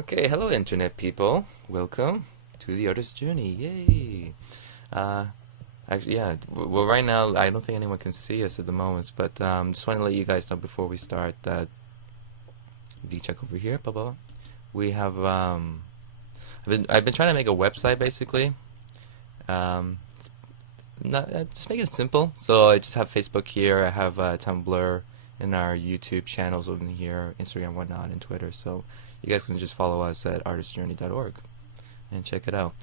Okay, hello internet people. Welcome to the artist journey. Yay! Uh, actually, yeah. Well, right now I don't think anyone can see us at the moment, but just want to let you guys know before we start that if you check over here, blah blah. We have I've been trying to make a website basically. It's not just make it simple. So I just have Facebook here. I have Tumblr and our YouTube channels over here, Instagram, whatnot, and Twitter. So you guys can just follow us at artistjourney.org and check it out.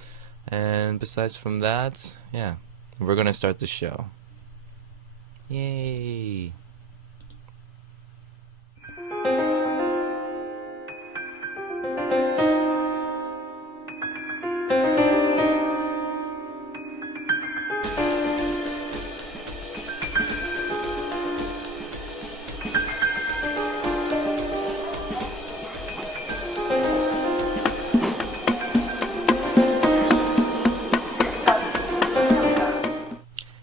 And besides from that, yeah, we're gonna start the show. Yay!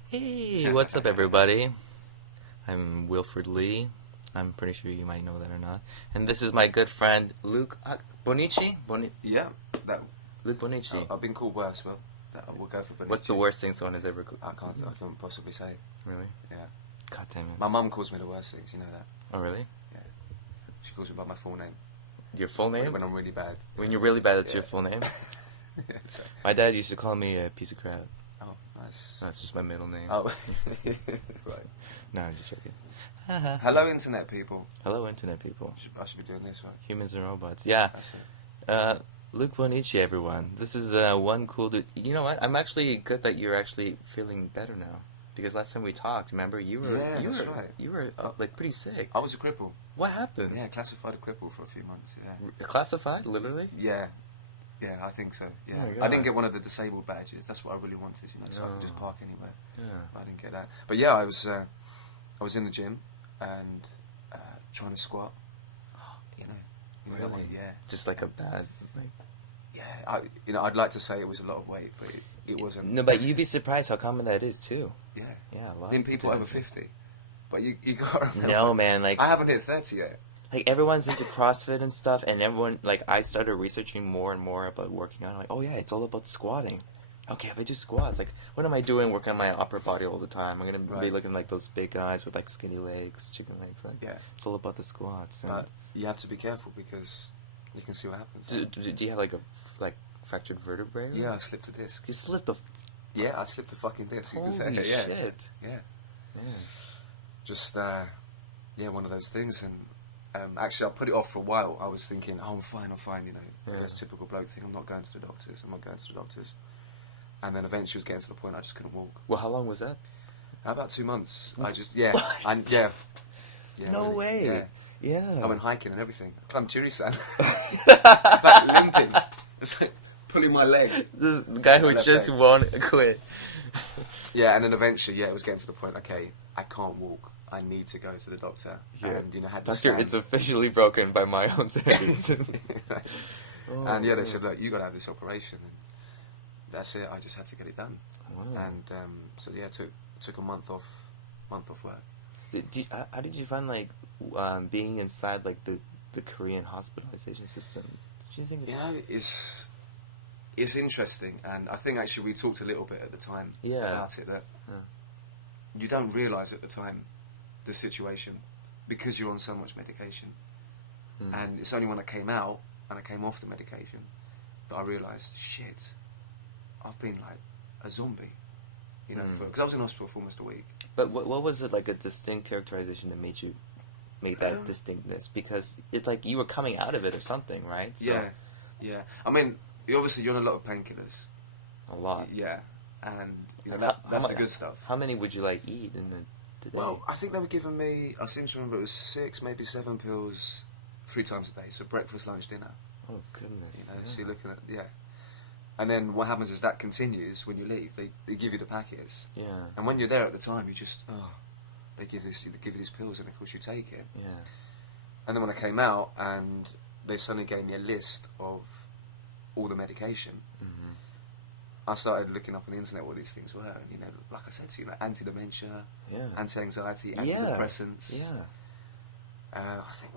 Hey, what's up, everybody? I'm Wilfred Lee. I'm pretty sure you might know that or not. And this is my good friend Luke Bonici. Yeah, that. Luke Bonici. I've been called worse. Well, we'll go for Bonici. What's the worst thing someone has ever called? I can't possibly say. Really? Yeah. God damn it. My mum calls me the worst things. You know that. Oh, really? Yeah. She calls me by my full name. Your full name? When I'm really bad. When you're really bad, that's Yeah. your full name? Yeah, My dad used to call me a piece of crap. oh, nice. That's just my middle name. Oh, right. No, I'm just joking. Hello, internet people. Hello, internet people. I should be doing this, right? Humans and robots. Yeah. That's it. Luke Bonici, everyone. This is one cool dude. You know what? I'm actually good that you're actually feeling better now. Because last time we talked, remember, you were right. You were like pretty sick. I was a cripple. What happened? Yeah, classified a cripple for a few months. Yeah. Classified, literally? Yeah. Yeah, I think so. Yeah, Oh my I God. didn't get one of the disabled badges. That's what I really wanted, so I could just Oh. park anywhere. Yeah. But I didn't get that. But yeah, I was in the gym and trying to squat. You know that one? Really? Yeah. Just like a bad, like. Yeah, I'd like to say it was a lot of weight, but it wasn't. No, but you'd be surprised how common that is too. Yeah. Yeah, a lot. In people do. over 50. But you got to remember. No, man, like. I haven't hit 30 yet. Like everyone's into CrossFit and stuff, and everyone like I started researching more and more about working out. I'm like, oh yeah, it's all about squatting. Okay, if I do squats, like what am I doing working on my upper body all the time? I'm gonna be Right. looking like those big guys with like skinny legs, chicken legs. Like, Yeah. it's all about the squats. And But you have to be careful because you can see what happens. do you have like a fractured vertebrae? Yeah, I slipped a disc. You slipped a Yeah, I slipped a fucking disc. You can say holy it. Yeah. shit. Yeah. Man. Just one of those things. And actually, I put it off for a while. I was thinking, oh, I'm fine. Yeah. Those typical bloke thing. I'm not going to the doctors. And then eventually, it was getting to the point I just couldn't walk. Well, how long was that? About 2 months. I just What? yeah. No really, way. Yeah. Yeah. I went hiking and everything. I climbed Chirisan. Like limping. It's like pulling my leg. This guy who Left just leg. won't quit. Yeah, and then eventually, it was getting to the point. Okay, I can't walk. I need to go to the doctor. Yeah. And had to Doctor, scan. it's officially broken by my own standards. Right. Oh, And yeah, they man. said, look, you got to have this operation. And that's it. I just had to get it done. Wow. And so yeah, took a month off work. How did you find like being inside like the Korean hospitalization system? Do you think? You know, it's interesting, and I think actually we talked a little bit at the time about it, that you don't realise at the time the situation because you're on so much medication. And it's only when I came out and I came off the medication that I realised, shit, I've been like a zombie, because I was in hospital for almost a week. But what was it like a distinct characterization that made you make that distinctness? Because it's like you were coming out of it or something, right? So, Yeah. I mean, obviously you're on a lot of painkillers. a lot. Yeah, and Like, that's the good stuff. How many would you like eat in the day? Well, I think they were giving me, I seem to remember it was 6, maybe 7 pills 3 times a day. So breakfast, lunch, dinner. Oh goodness. So you're looking at, And then what happens is that continues when you leave. They give you the packets. Yeah. And when you're there at the time, you just, they give you these pills and of course you take it. Yeah. And then when I came out and they suddenly gave me a list of all the medication, I started looking up on the internet what these things were. And, like I said to you, anti-dementia, Yeah. anti-anxiety, antidepressants. Yeah. I think,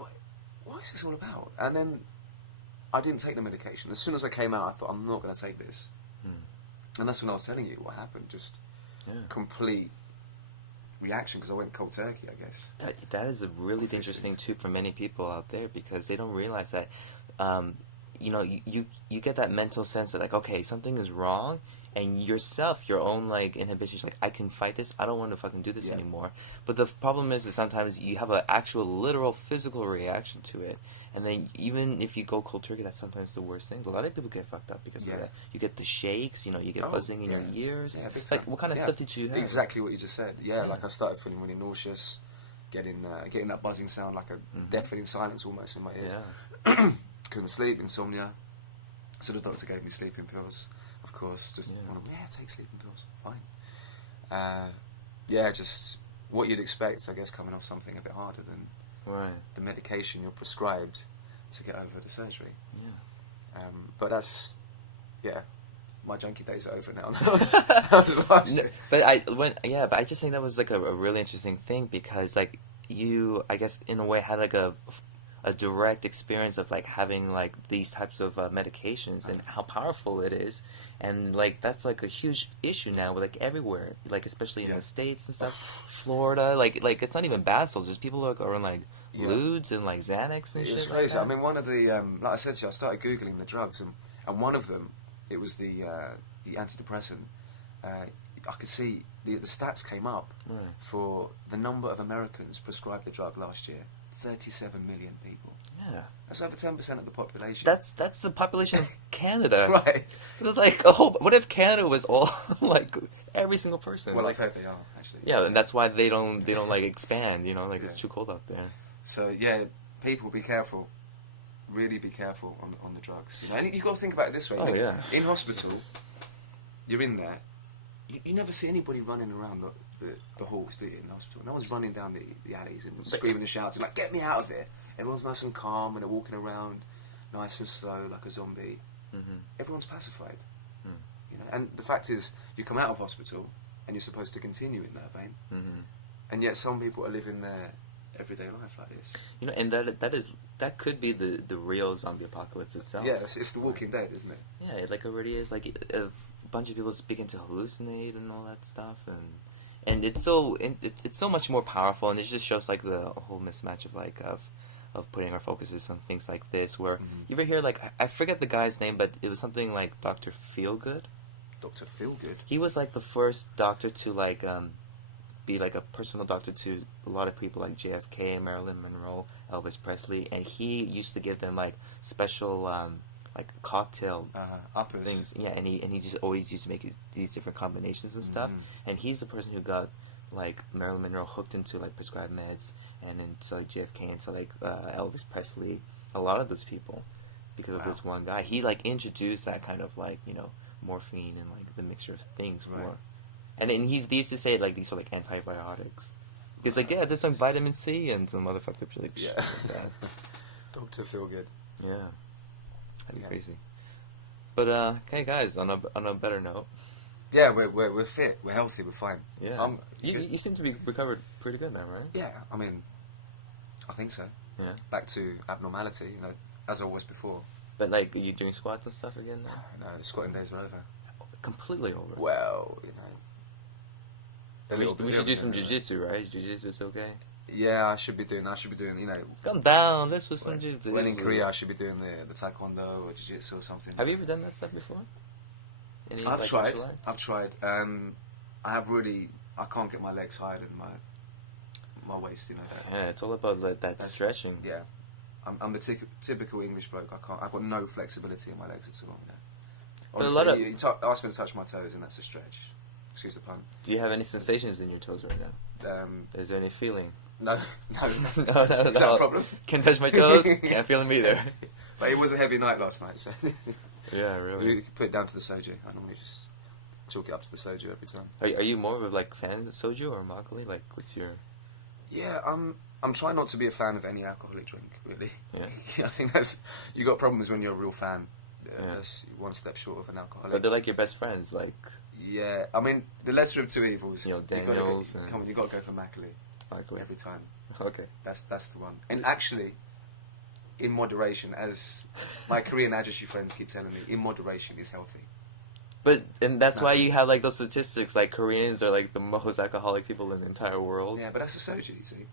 what is this all about? And then I didn't take the medication. As soon as I came out, I thought, I'm not going to take this. And that's when I was telling you what happened. Just complete reaction, because I went cold turkey, I guess. That is a really dangerous thing too for many people out there, because they don't realize that, you know, you get that mental sense that, like, okay, something is wrong, and yourself, your own, like, inhibitions, like, I can fight this, I don't want to fucking do this anymore. But the problem is that sometimes you have an actual, literal, physical reaction to it, and then even if you go cold turkey, that's sometimes the worst thing. A lot of people get fucked up because of that. You get the shakes, you know, you get buzzing in your ears. Yeah, like, what kind of stuff did you have? Exactly what you just said. Like, I started feeling really nauseous, getting that buzzing sound, like a deafening silence almost in my ears. Couldn't sleep, insomnia. So the doctor gave me sleeping pills. Of course, just take sleeping pills, fine. Just what you'd expect, I guess, coming off something a bit harder than the medication you're prescribed to get over the surgery. But that's, my junkie days are over now. But I just think that was like a really interesting thing, because like you, I guess, in a way had like a direct experience of like having like these types of medications and how powerful it is. And like that's like a huge issue now, with like everywhere, like especially in the States and stuff, Florida. Like it's not even bad souls; just people are on like Ludes and like Xanax and shit. It's crazy. Like that. I mean, one of the like I said to you, I started googling the drugs, and one of them, it was the antidepressant. I could see the stats came up for the number of Americans prescribed the drug last year. 37 million people. Yeah. That's over 10% of the population. That's the population of Canada. Right. It's like, what if Canada was all like every single person? Well, like, I've heard they are, actually. Yeah, and that's why they don't like expand, you know, like it's too cold out there. So people, be careful. Really be careful on the drugs. You know, and you've got to think about it this way. In hospital, you're in there. You never see anybody running around the halls, do you, in the hospital? No one's running down the alleys and screaming and shouting, like, get me out of there. Everyone's nice and calm, and they're walking around nice and slow, like a zombie. Everyone's pacified. You know, and the fact is, you come out of hospital, and you're supposed to continue in that vein. And yet some people are living their everyday life like this. You know, and that could be the real zombie apocalypse itself. Yeah, it's the Walking Dead, isn't it? Yeah, it like already is. Like a bunch of people begin to hallucinate and all that stuff, and it's so much more powerful, and it just shows like the whole mismatch of like of putting our focuses on things like this. Where you ever hear like, I forget the guy's name, but it was something like Dr. Feelgood. Dr. Feelgood. He was like the first doctor to like be like a personal doctor to a lot of people like JFK, Marilyn Monroe, Elvis Presley, and he used to give them like special like cocktail uppers. Things. Yeah, and he just always used to make these different combinations and stuff. And he's the person who got like Marilyn Monroe hooked into like prescribed meds, and into like JFK, into like Elvis Presley, a lot of those people, because of this one guy. He like introduced that kind of like, you know, morphine and like the mixture of things for. And then they used to say like these are like antibiotics. Because like there's some vitamin C and some other fucked up shit like that. Dr. Feelgood. Yeah. That'd be crazy. But okay, guys, on a better note. Yeah, we're fit, we're healthy, we're fine. Yeah. You seem to be recovered pretty good now, right? Yeah, I mean, I think so. Yeah. Back to abnormality, you know, as I was before. But like, are you doing squats and stuff again now? No, the squatting days are over. Completely over. Well, you know. We should do some jiu-jitsu, right? Jiu-jitsu is okay? Yeah, I should be doing, you know. Come down, let's do some jiu-jitsu. When in Korea, I should be doing the taekwondo or jiu-jitsu or something. Have you ever done that stuff before? I've tried. I have really, I can't get my legs higher than my waist, you know. Yeah, it's all about that stretching. Yeah. I'm the typical English bloke. I've got no flexibility in my legs at all, you know. Honestly, you ask me to touch my toes and that's a stretch. Excuse the pun. Do you have any sensations in your toes right now? Is there any feeling? No. No. Is that a problem? Can't touch my toes. Can't feel them either. But it was a heavy night last night, so. Yeah, really. You put it down to the soju. I normally just chalk it up to the soju every time. Are you more of a like fan of soju or makgeolli? Like, what's your? Yeah, I'm trying not to be a fan of any alcoholic drink, really. Yeah. I think you got problems when you're a real fan. That's one step short of an alcoholic. But they're like your best friends, like. Yeah, I mean the lesser of two evils. You know, Daniels. You got to go for makgeolli. Every time. Okay. That's the one. And actually, in moderation, as my Korean Ajashi friends keep telling me, in moderation is healthy. And that's why you have like those statistics, like Koreans are like the most alcoholic people in the entire world. Yeah, but that's the soju, you see.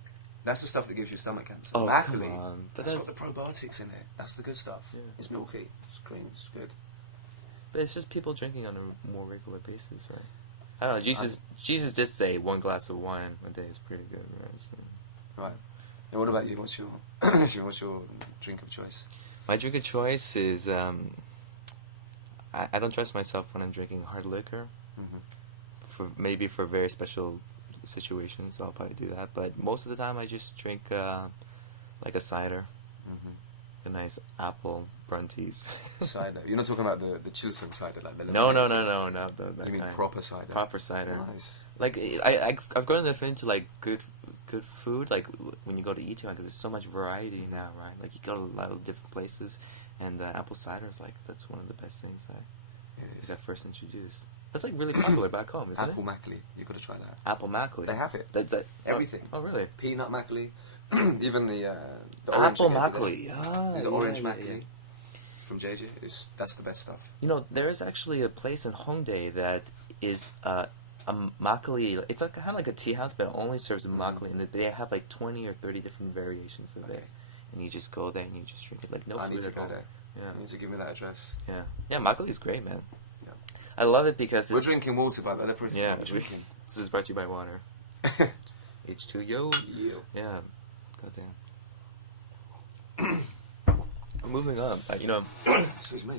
That's the stuff that gives you stomach cancer. Oh, Mackley, come on. But that's got the probiotics in it. That's the good stuff. Yeah. It's milky, it's cream, it's good. But it's just people drinking on a more regular basis, right? I don't know. Jesus did say 1 glass of wine a day is pretty good, right? So. Right. And what about you? What's your what's your drink of choice? My drink of choice is I don't trust myself when I'm drinking hard liquor. Mm-hmm. For very special situations, I'll probably do that. But most of the time, I just drink like a cider, a nice apple Brunties. Cider. You're not talking about the Chilsung cider, like the No. You mean proper cider? Proper cider. Nice. Like I've gotten into like good food, like when you go to Itaewon, because there's so much variety now, right? Like you go to a lot of different places, and apple cider is like that's one of the best things I got first introduced. That's like really popular back home, isn't Apple it? Mackley. You got to try that. Apple Mackley. They have it. That's it. Everything. Oh really? Peanut Mackley. Even the orange. Apple Mackley. The orange Mackley from JJ that's the best stuff. You know, there is actually a place in Hongdae that is a makgeolli. It's like kind of like a tea house, but it only serves makgeolli, and they have like 20 or 30 different variations of it. And you just go there and you just drink it like no food at all. I need to go there. Yeah. You need to give me that address. Yeah, makgeolli's great, man. Yeah. I love it because we're drinking water, by the way. Yeah, this is brought to you by water. H2O. Yeah. Goddamn. Moving on, you know. Excuse me.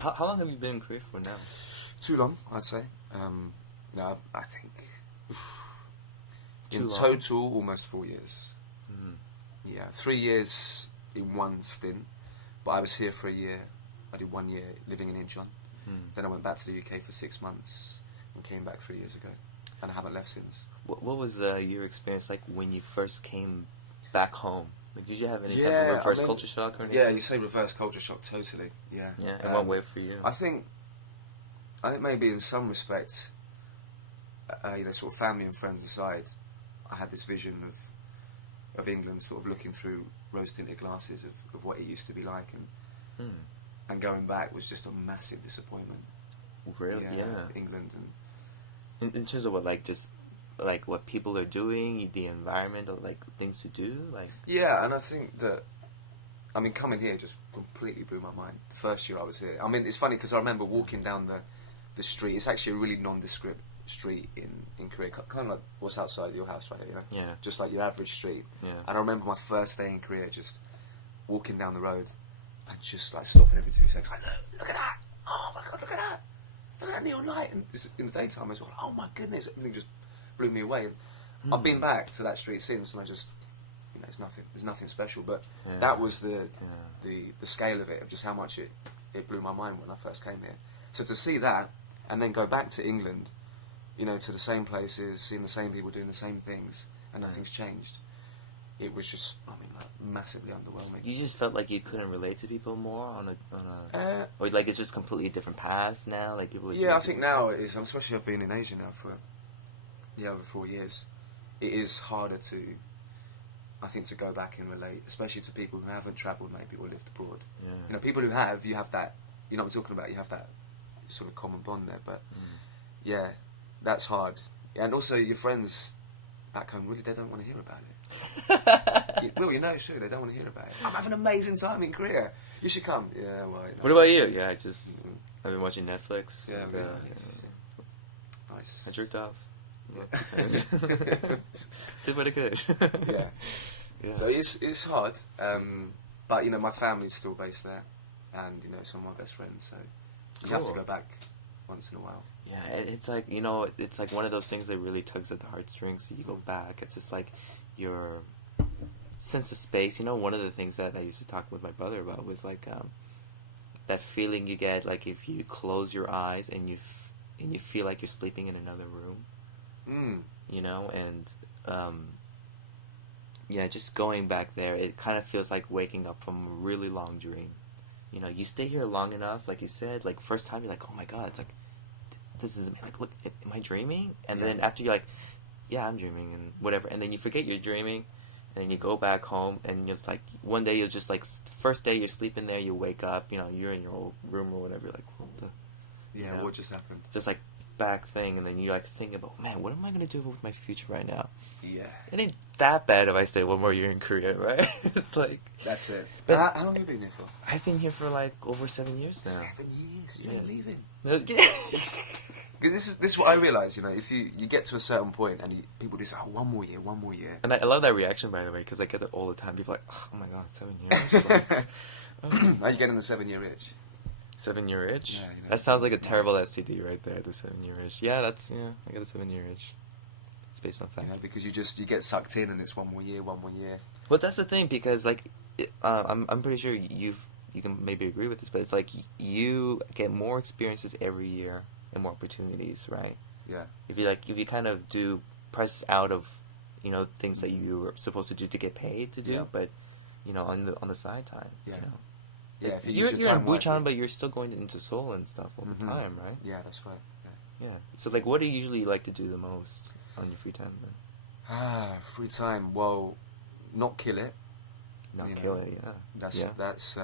How long have you been in Korea for now? Too long, I'd say. No, I think in Too long? total almost 4 years. Yeah, 3 years in one stint, but I was here for a year. I did 1 year living in Incheon. Then I went back to the UK for 6 months and came back 3 years ago, and I haven't left since. What was your experience like when you first came back home? Like, did you have any type of reverse culture shock or anything? Yeah, you say reverse culture shock, totally. Yeah. Yeah. In what way for you? I think maybe in some respects, sort of family and friends aside, I had this vision of England, sort of looking through rose-tinted glasses of what it used to be like, and going back was just a massive disappointment. Really? Yeah. England and in terms of what, like, just like what people are doing, the environment, or like things to do, like. Yeah, and I think that, I mean, coming here just completely blew my mind. The first year I was here, I mean, it's funny because I remember walking down the street. It's actually a really nondescript street in Korea, kind of like what's outside your house right here, you know? Yeah. Just like your average street. Yeah. And I remember my first day in Korea, just walking down the road and just like stopping every 2 seconds, like, look at that! Oh my god, look at that! Look at that neon light! And just in the daytime as well, oh my goodness, everything just blew me away. And I've been back to that street since, and I just, it's nothing. There's nothing special, but that was the scale of it, of just how much it blew my mind when I first came here. So to see that, and then go back to England, to the same places, seeing the same people doing the same things, and nothing's changed. It was just, like, massively underwhelming. You just felt like you couldn't relate to people more on a or like it's just completely different paths now, like people. Yeah, I think now it is. Especially I've been in Asia now for over 4 years. It is harder to go back and relate, especially to people who haven't travelled maybe or lived abroad. Yeah. People who have, you have that. You know what I'm talking about. You have that sort of common bond there, but yeah, that's hard. And also, your friends back home really, they don't want to hear about it. Well, it's true. They don't want to hear about it. I'm having an amazing time in Korea. You should come. Yeah, well. What about you? Yeah, I've been watching Netflix. Yeah, nice. I jerked off. Did what I could. Yeah. So it's hard, but my family's still based there, and some of my best friends. So you have to go back once in a while. Yeah, it's like it's like one of those things that really tugs at the heartstrings. So you go back. It's just like your sense of space. One of the things that I used to talk with my brother about was like that feeling you get like if you close your eyes and you feel like you're sleeping in another room. Just going back there, it kind of feels like waking up from a really long dream. You stay here long enough, like you said, like first time you're like, oh my god, it's like, this is like, look, am I dreaming? And then after you're like, yeah, I'm dreaming and whatever, and then you forget you're dreaming, and you go back home, and it's like one day you're just like first day you're sleeping there, you wake up, you know, you're in your old room or whatever, you're like what the, yeah, know, what just happened? just like back thing, and then you like think about, man, what am I gonna do with my future right now? Yeah, it ain't that bad if I stay one more year in Korea, right? It's like that's it. But how long have you been here for? I've been here for like over 7 years now. 7 years, you ain't leaving. This is what I realise, you know, if you get to a certain point and people just say, oh, one more year. And I love that reaction, by the way, because I get it all the time. People are like, oh my god, 7 years? Like, are you getting the 7-year itch? 7-year itch? Yeah, you know, that sounds like a terrible STD right there, the 7-year itch. Yeah, I got a 7-year itch. It's based on fact. You know, because you get sucked in and it's one more year. Well, that's the thing, because like, I'm pretty sure you can maybe agree with this, but it's like you get more experiences every year and more opportunities, right? Yeah. If you kind of do prices out of, you know, things that you were supposed to do to get paid to do, yeah. but you know, on the side time, yeah. you know. Yeah, if you're in Bucheon, but you're still going into Seoul and stuff all the time, right? Yeah, that's right. Yeah. So like, what do you usually like to do the most on your free time then? Free time. Well, not kill it. Not kill it. Yeah. That's.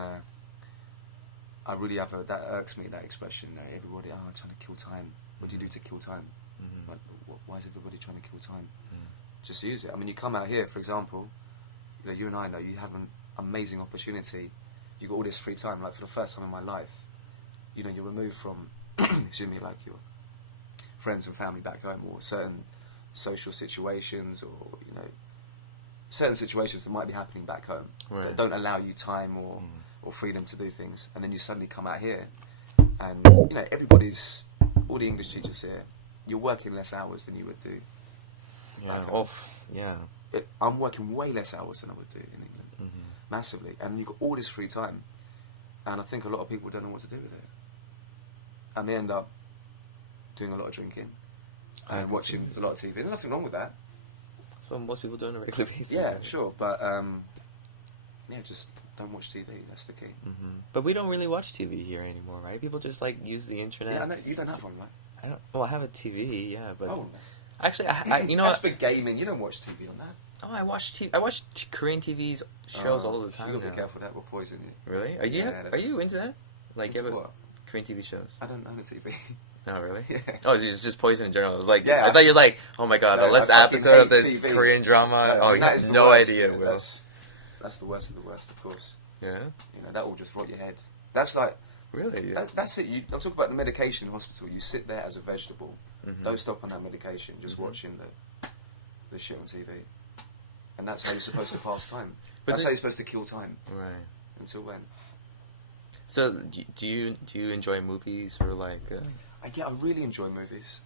I really have that irks me, that expression. Everybody, trying to kill time. What do you do to kill time? Like, why is everybody trying to kill time? Just use it. I mean, you come out here, for example. You know, you and I know you have an amazing opportunity. You got all this free time. Like for the first time in my life, you know, you're removed from, excuse me, like your friends and family back home, or certain social situations, or you know, certain situations that might be happening back home that don't allow you time or freedom to do things. And then you suddenly come out here, and you know, all the English teachers here, you're working less hours than you would do. Yeah. I'm working way less hours than I would do in England, massively. And you've got all this free time, and I think a lot of people don't know what to do with it, and they end up doing a lot of drinking and watching a lot of TV. There's nothing wrong with that. That's what most people do on a regular basis. Yeah, sure, but just don't watch TV. That's the key. But we don't really watch TV here anymore, right? People just like use the internet. Yeah, I know. You don't have one, right? I don't. Well, I have a TV, yeah, but oh, actually, I you know, that's for gaming. You don't watch TV on that. Oh, I watch TV. I watch Korean TV shows all the time. You gotta be careful. That will poison you. Really? Are you into that? Like, what? Korean TV shows? I don't own a TV. Oh, really? Yeah. Oh, it's just poison in general. I was like, yeah, I thought you're like, oh my god, the last episode of this TV. Korean drama. No, you have no idea, Will. That's the worst of the worst, of course. Yeah. You know, that will just rot your head. That's like. Really? Yeah. That's it. I'm talking about the medication in hospital. You sit there as a vegetable. Don't stop on that medication. Just watching the shit on TV. And that's how you're supposed to pass time. That's how you're supposed to kill time. Right. Until when? So, do you enjoy movies or like? Yeah, I really enjoy movies.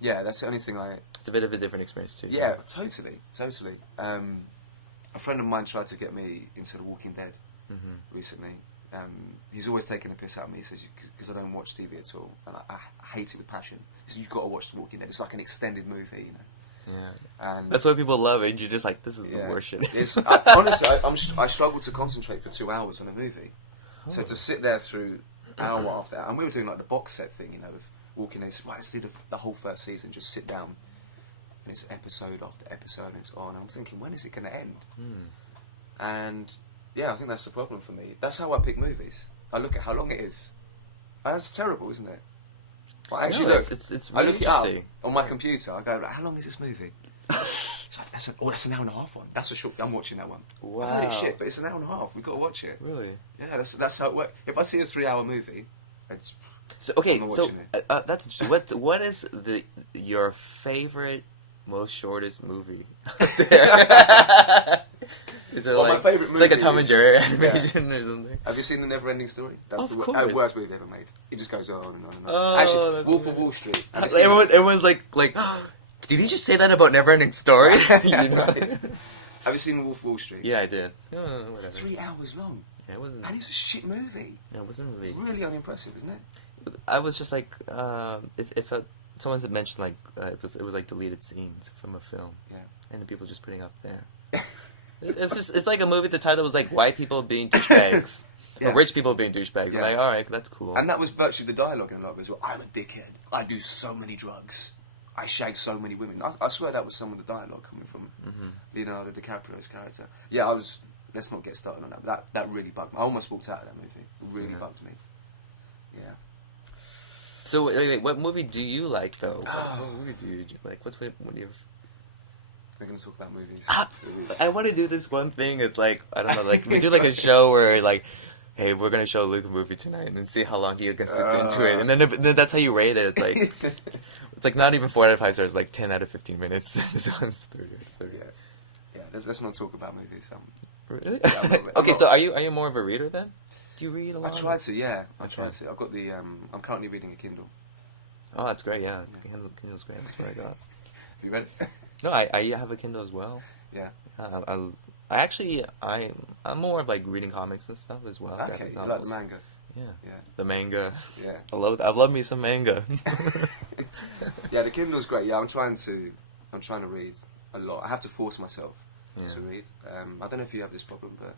Yeah, that's the only thing I. It's a bit of a different experience too. Yeah, totally. A friend of mine tried to get me into The Walking Dead recently. He's always taking a piss out of me. He says, because I don't watch TV at all, and I hate it with passion. He says, you've got to watch The Walking Dead. It's like an extended movie, you know. Yeah. And that's why people love it. You're just like, this is the worst shit. Honestly, I struggle to concentrate for 2 hours on a movie. Oh. So to sit there through hour after hour, and we were doing like the box set thing, you know, of Walking Dead. Right, let's do the whole first season. Just sit down, and it's episode after episode, and it's on. And I'm thinking, when is it going to end? And yeah, I think that's the problem for me. That's how I pick movies. I look at how long it is. That's terrible, isn't it? Well, actually, look. It's I really look it up on my computer. I go, how long is this movie? It's like, that's an hour and a half one. That's a short. I'm watching that one. Wow. I've heard it's shit, but it's an hour and a half. We've got to watch it. Really? Yeah, that's how it works. If I see a 3-hour movie, it's. So okay, so that's interesting. What is your favorite, most shortest movie? Is it my favourite movie? It's like a Tom and Jerry animation or something. Have you seen The Never-Ending Story? That's of the worst movie ever made. It just goes on and on and on. Oh, actually, Wolf of Wall Street. Everyone's like, did he just say that about Never-Ending Story? You know? Have you seen Wolf of Wall Street? Yeah, I did. It's 3 hours long. Yeah, it wasn't. And it's a shit movie. Yeah, it wasn't really unimpressive, isn't it? I was just like, if someone had mentioned like it was like deleted scenes from a film, and the people just putting up there. It's like a movie. The title was like white people being douchebags, or rich people being douchebags. Yeah. Like, all right, that's cool. And that was virtually the dialogue in a lot of it as well. I'm a dickhead. I do so many drugs. I shagged so many women. I swear that was some of the dialogue coming from Leonardo DiCaprio's character. Yeah, let's not get started on that. That really bugged me. I almost walked out of that movie. It really bugged me. Yeah. So, wait, what movie do you like, though? What movie do you like? What do you have? We're going to talk about movies. I want to do this one thing. It's like, I don't know, like, we do like a show where, like, hey, we're going to show Luke a movie tonight and see how long he gets into it. And then that's how you rate it. It's like, it's like not even 4 out of 5 stars, like 10 out of 15 minutes. This one's 30 out of 30. Yeah, let's not talk about movies. Really? Okay, so are you more of a reader then? Do you read a lot? I try to, yeah. I try to. I've got the, I'm currently reading a Kindle. Oh, that's great, yeah. Kindle's great. That's what I got. Have you read it? No, I have a Kindle as well. Yeah. I'm more of like reading comics and stuff as well. Okay, you like the manga? Yeah. The manga. Yeah. I love me some manga. Yeah, the Kindle's great. Yeah, I'm trying to read a lot. I have to force myself to read. I don't know if you have this problem, but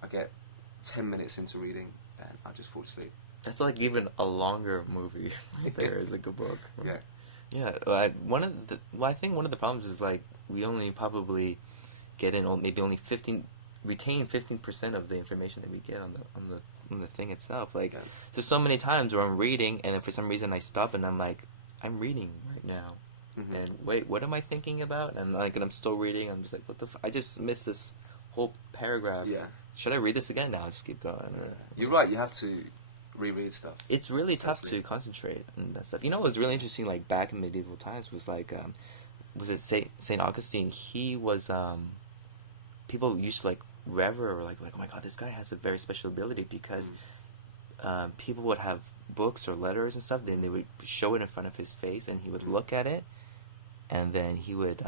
I get 10 minutes into reading and I just fall asleep. That's like even a longer movie right there is like a book. Yeah. Yeah, I think one of the problems is like we only probably get in maybe only 15% of the information that we get on the thing itself. Like, so many times where I'm reading and then for some reason I stop and I'm like, I'm reading right now, and wait, what am I thinking about? And like, and I'm still reading. I'm just like, what the? I just missed this whole paragraph. Yeah. Should I read this again? No, I'll just keep going. You're right. You have to reread stuff. It's really tough to concentrate on that stuff. You know what was really interesting, like back in medieval times, was like, was it Saint Augustine? He was, people used to like rever or like, oh my god, this guy has a very special ability because people would have books or letters and stuff, then they would show it in front of his face and he would look at it and then he would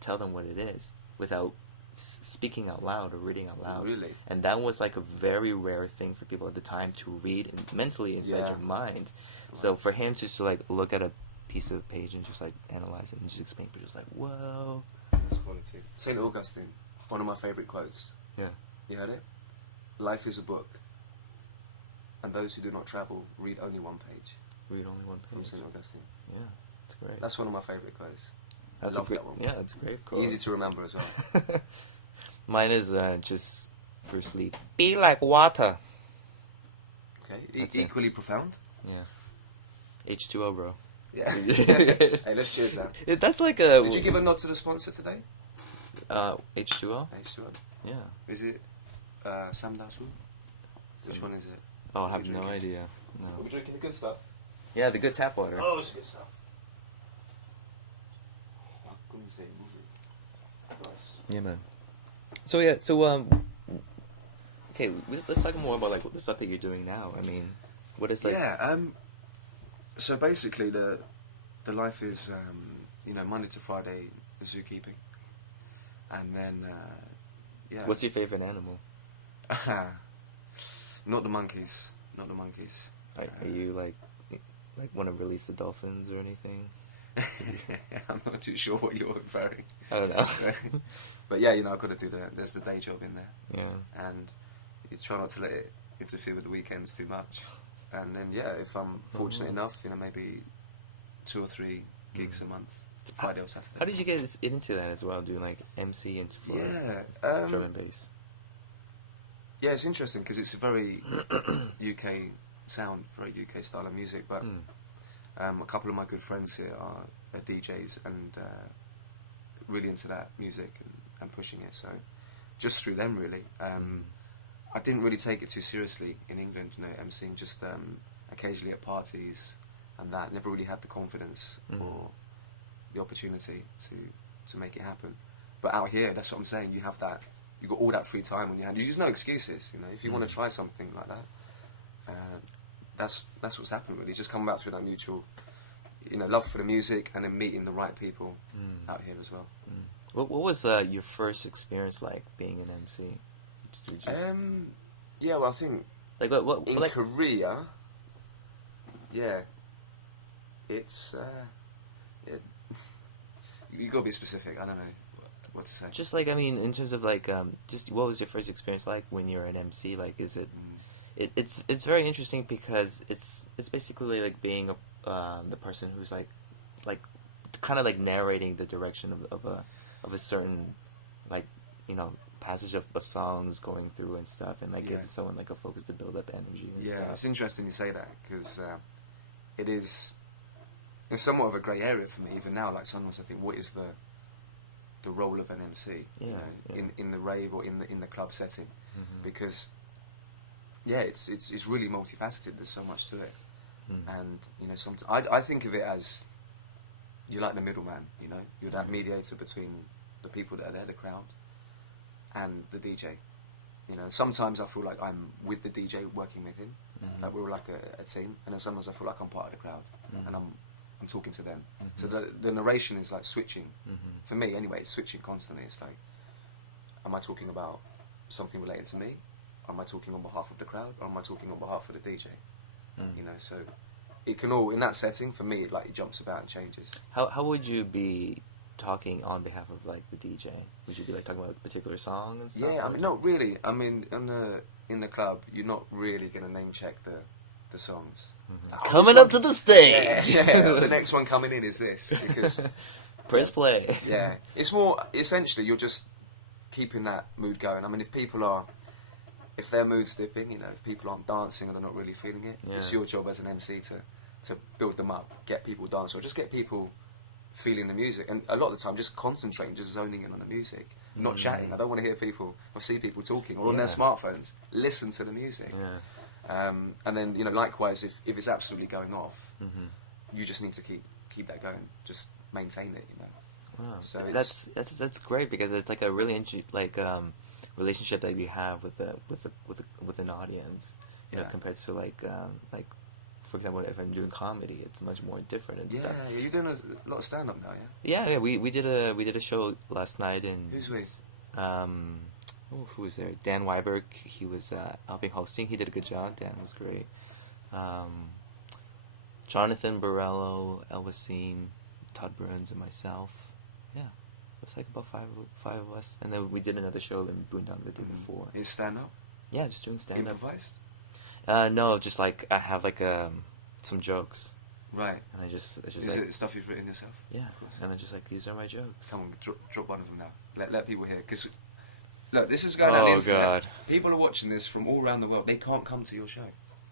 tell them what it is without speaking out loud or reading out loud. Really? And that was like a very rare thing for people at the time to read mentally inside your mind. Wow. So for him to just like look at a piece of page and just like analyze it and just explain, but just like, whoa. That's quality. St. Augustine, one of my favourite quotes. Yeah. You heard it? Life is a book, and those who do not travel read only one page. Read only one page. From St. Augustine. Yeah, that's great. That's one of my favourite quotes. That's I love that one. Yeah, it's a great quote. Easy to remember as well. Mine is just Bruce Lee. Be like water. Okay, equally profound. Yeah. H2O, bro. Yeah. Hey, let's cheers that. That's like a... Did you give a nod to the sponsor today? H2O? H2O. Yeah. Is it Samdasu? Which one is it? Oh, I have no idea. No. Are we drinking the good stuff? Yeah, the good tap water. Oh, it's good stuff. Nice. Yeah, man. So okay, let's talk more about like the stuff that you're doing now. I mean, what is like? Yeah. So basically, the life is Monday to Friday zookeeping, and then yeah. What's your favorite animal? Not the monkeys. Not the monkeys. Are you like want to release the dolphins or anything? I'm not too sure what you're referring. I don't know. But yeah, I've got to do there's the day job in there. Yeah. And you try not to let it interfere with the weekends too much. And then yeah, if I'm fortunate enough, maybe 2 or 3 gigs a month, Friday or Saturday. How did you get into that as well, doing like MC and for drum and bass? Yeah, it's interesting because it's a very UK sound, very UK style of music, but a couple of my good friends here are DJs and really into that music and pushing it. So just through them, really. I didn't really take it too seriously in England, emceeing just occasionally at parties and that. Never really had the confidence or the opportunity to make it happen. But out here, that's what I'm saying. You have that. You got all that free time on your hand. There's no excuses. If you want to try something like that, that's what's happened really. Just come back through that mutual, love for the music and then meeting the right people out here as well. What was your first experience like being an MC? Yeah, well, I think like what in like Korea, yeah, it's you gotta be specific. I don't know what to say. Just like in terms of like just what was your first experience like when you're an MC? Like, is it? It's very interesting because it's basically like being the person who's like kind of like narrating the direction of a certain, like, passage of songs going through and stuff, and like give someone like a focus to build up energy and stuff. It's interesting you say that, because it's somewhat of a grey area for me even now. Like sometimes I think, what is the role of an MC in the rave or in the club setting? Because it's really multifaceted. There's so much to it, and sometimes I think of it as you're like the middleman. You're that mediator between the people that are there, the crowd, and the DJ. Sometimes I feel like I'm with the DJ working with him, like we're like a team, and then sometimes I feel like I'm part of the crowd, and I'm talking to them. So the narration is like switching. For me anyway, it's switching constantly. It's like, am I talking about something related to me? Am I talking on behalf of the crowd, or am I talking on behalf of the DJ? So it can all, in that setting, for me, like, it jumps about and changes. How would you be talking on behalf of like the DJ? Would you be like talking about a particular song and stuff? Yeah, I mean, not really. I mean, in the club, you're not really going to name check the songs. Coming up to the stage. Yeah, the next one coming in is this, because press play. Yeah, it's more essentially you're just keeping that mood going. I mean, if their mood's dipping, if people aren't dancing and they're not really feeling it, it's your job as an MC to build them up, get people dancing, or just get people feeling the music. And a lot of the time, just concentrating, just zoning in on the music, not chatting. I don't want to hear people or see people talking or on their smartphones. Listen to the music. And then, likewise, if it's absolutely going off, you just need to keep that going. Just maintain it. Wow. So that's great, because it's like a really relationship that you have with an audience, compared to like for example, if I'm doing comedy, it's much more different and stuff. Yeah, you're doing a lot of stand up now, yeah. Yeah, we did a show last night in. Who's with? Who was there? Dan Weiberg. He was helping hosting. He did a good job. Dan was great. Jonathan Borello, El Wasim, Todd Burns, and myself. Yeah, it was like about five of us, and then we did another show in Boondong the day before. Is stand up? Yeah, just doing stand up. Improvised? No, just like I have like some jokes. Right. And I just is like, it stuff you've written yourself? Yeah, and I just like, these are my jokes. Come on, drop one of them now. Let people hear, because look, this is going on the internet. God. People are watching this from all around the world. They can't come to your show.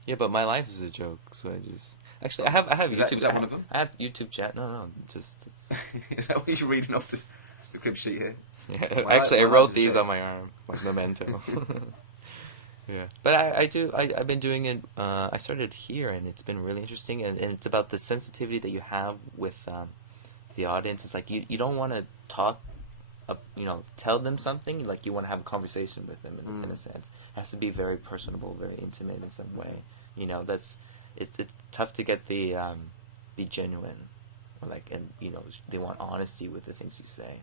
Yeah, but my life is a joke, so I just actually I have YouTube. Is that one of them? I have YouTube chat. No, just. Is that what you're reading off the crib sheet here? Yeah, actually, I wrote these on my arm, like memento. Yeah, but I've been doing it. I started here, and it's been really interesting, and it's about the sensitivity that you have with the audience. It's like you don't want to talk, tell them something. Like, you want to have a conversation with them in a sense. It has to be very personable, very intimate in some way. It's tough to get the be genuine, or like, and they want honesty with the things you say.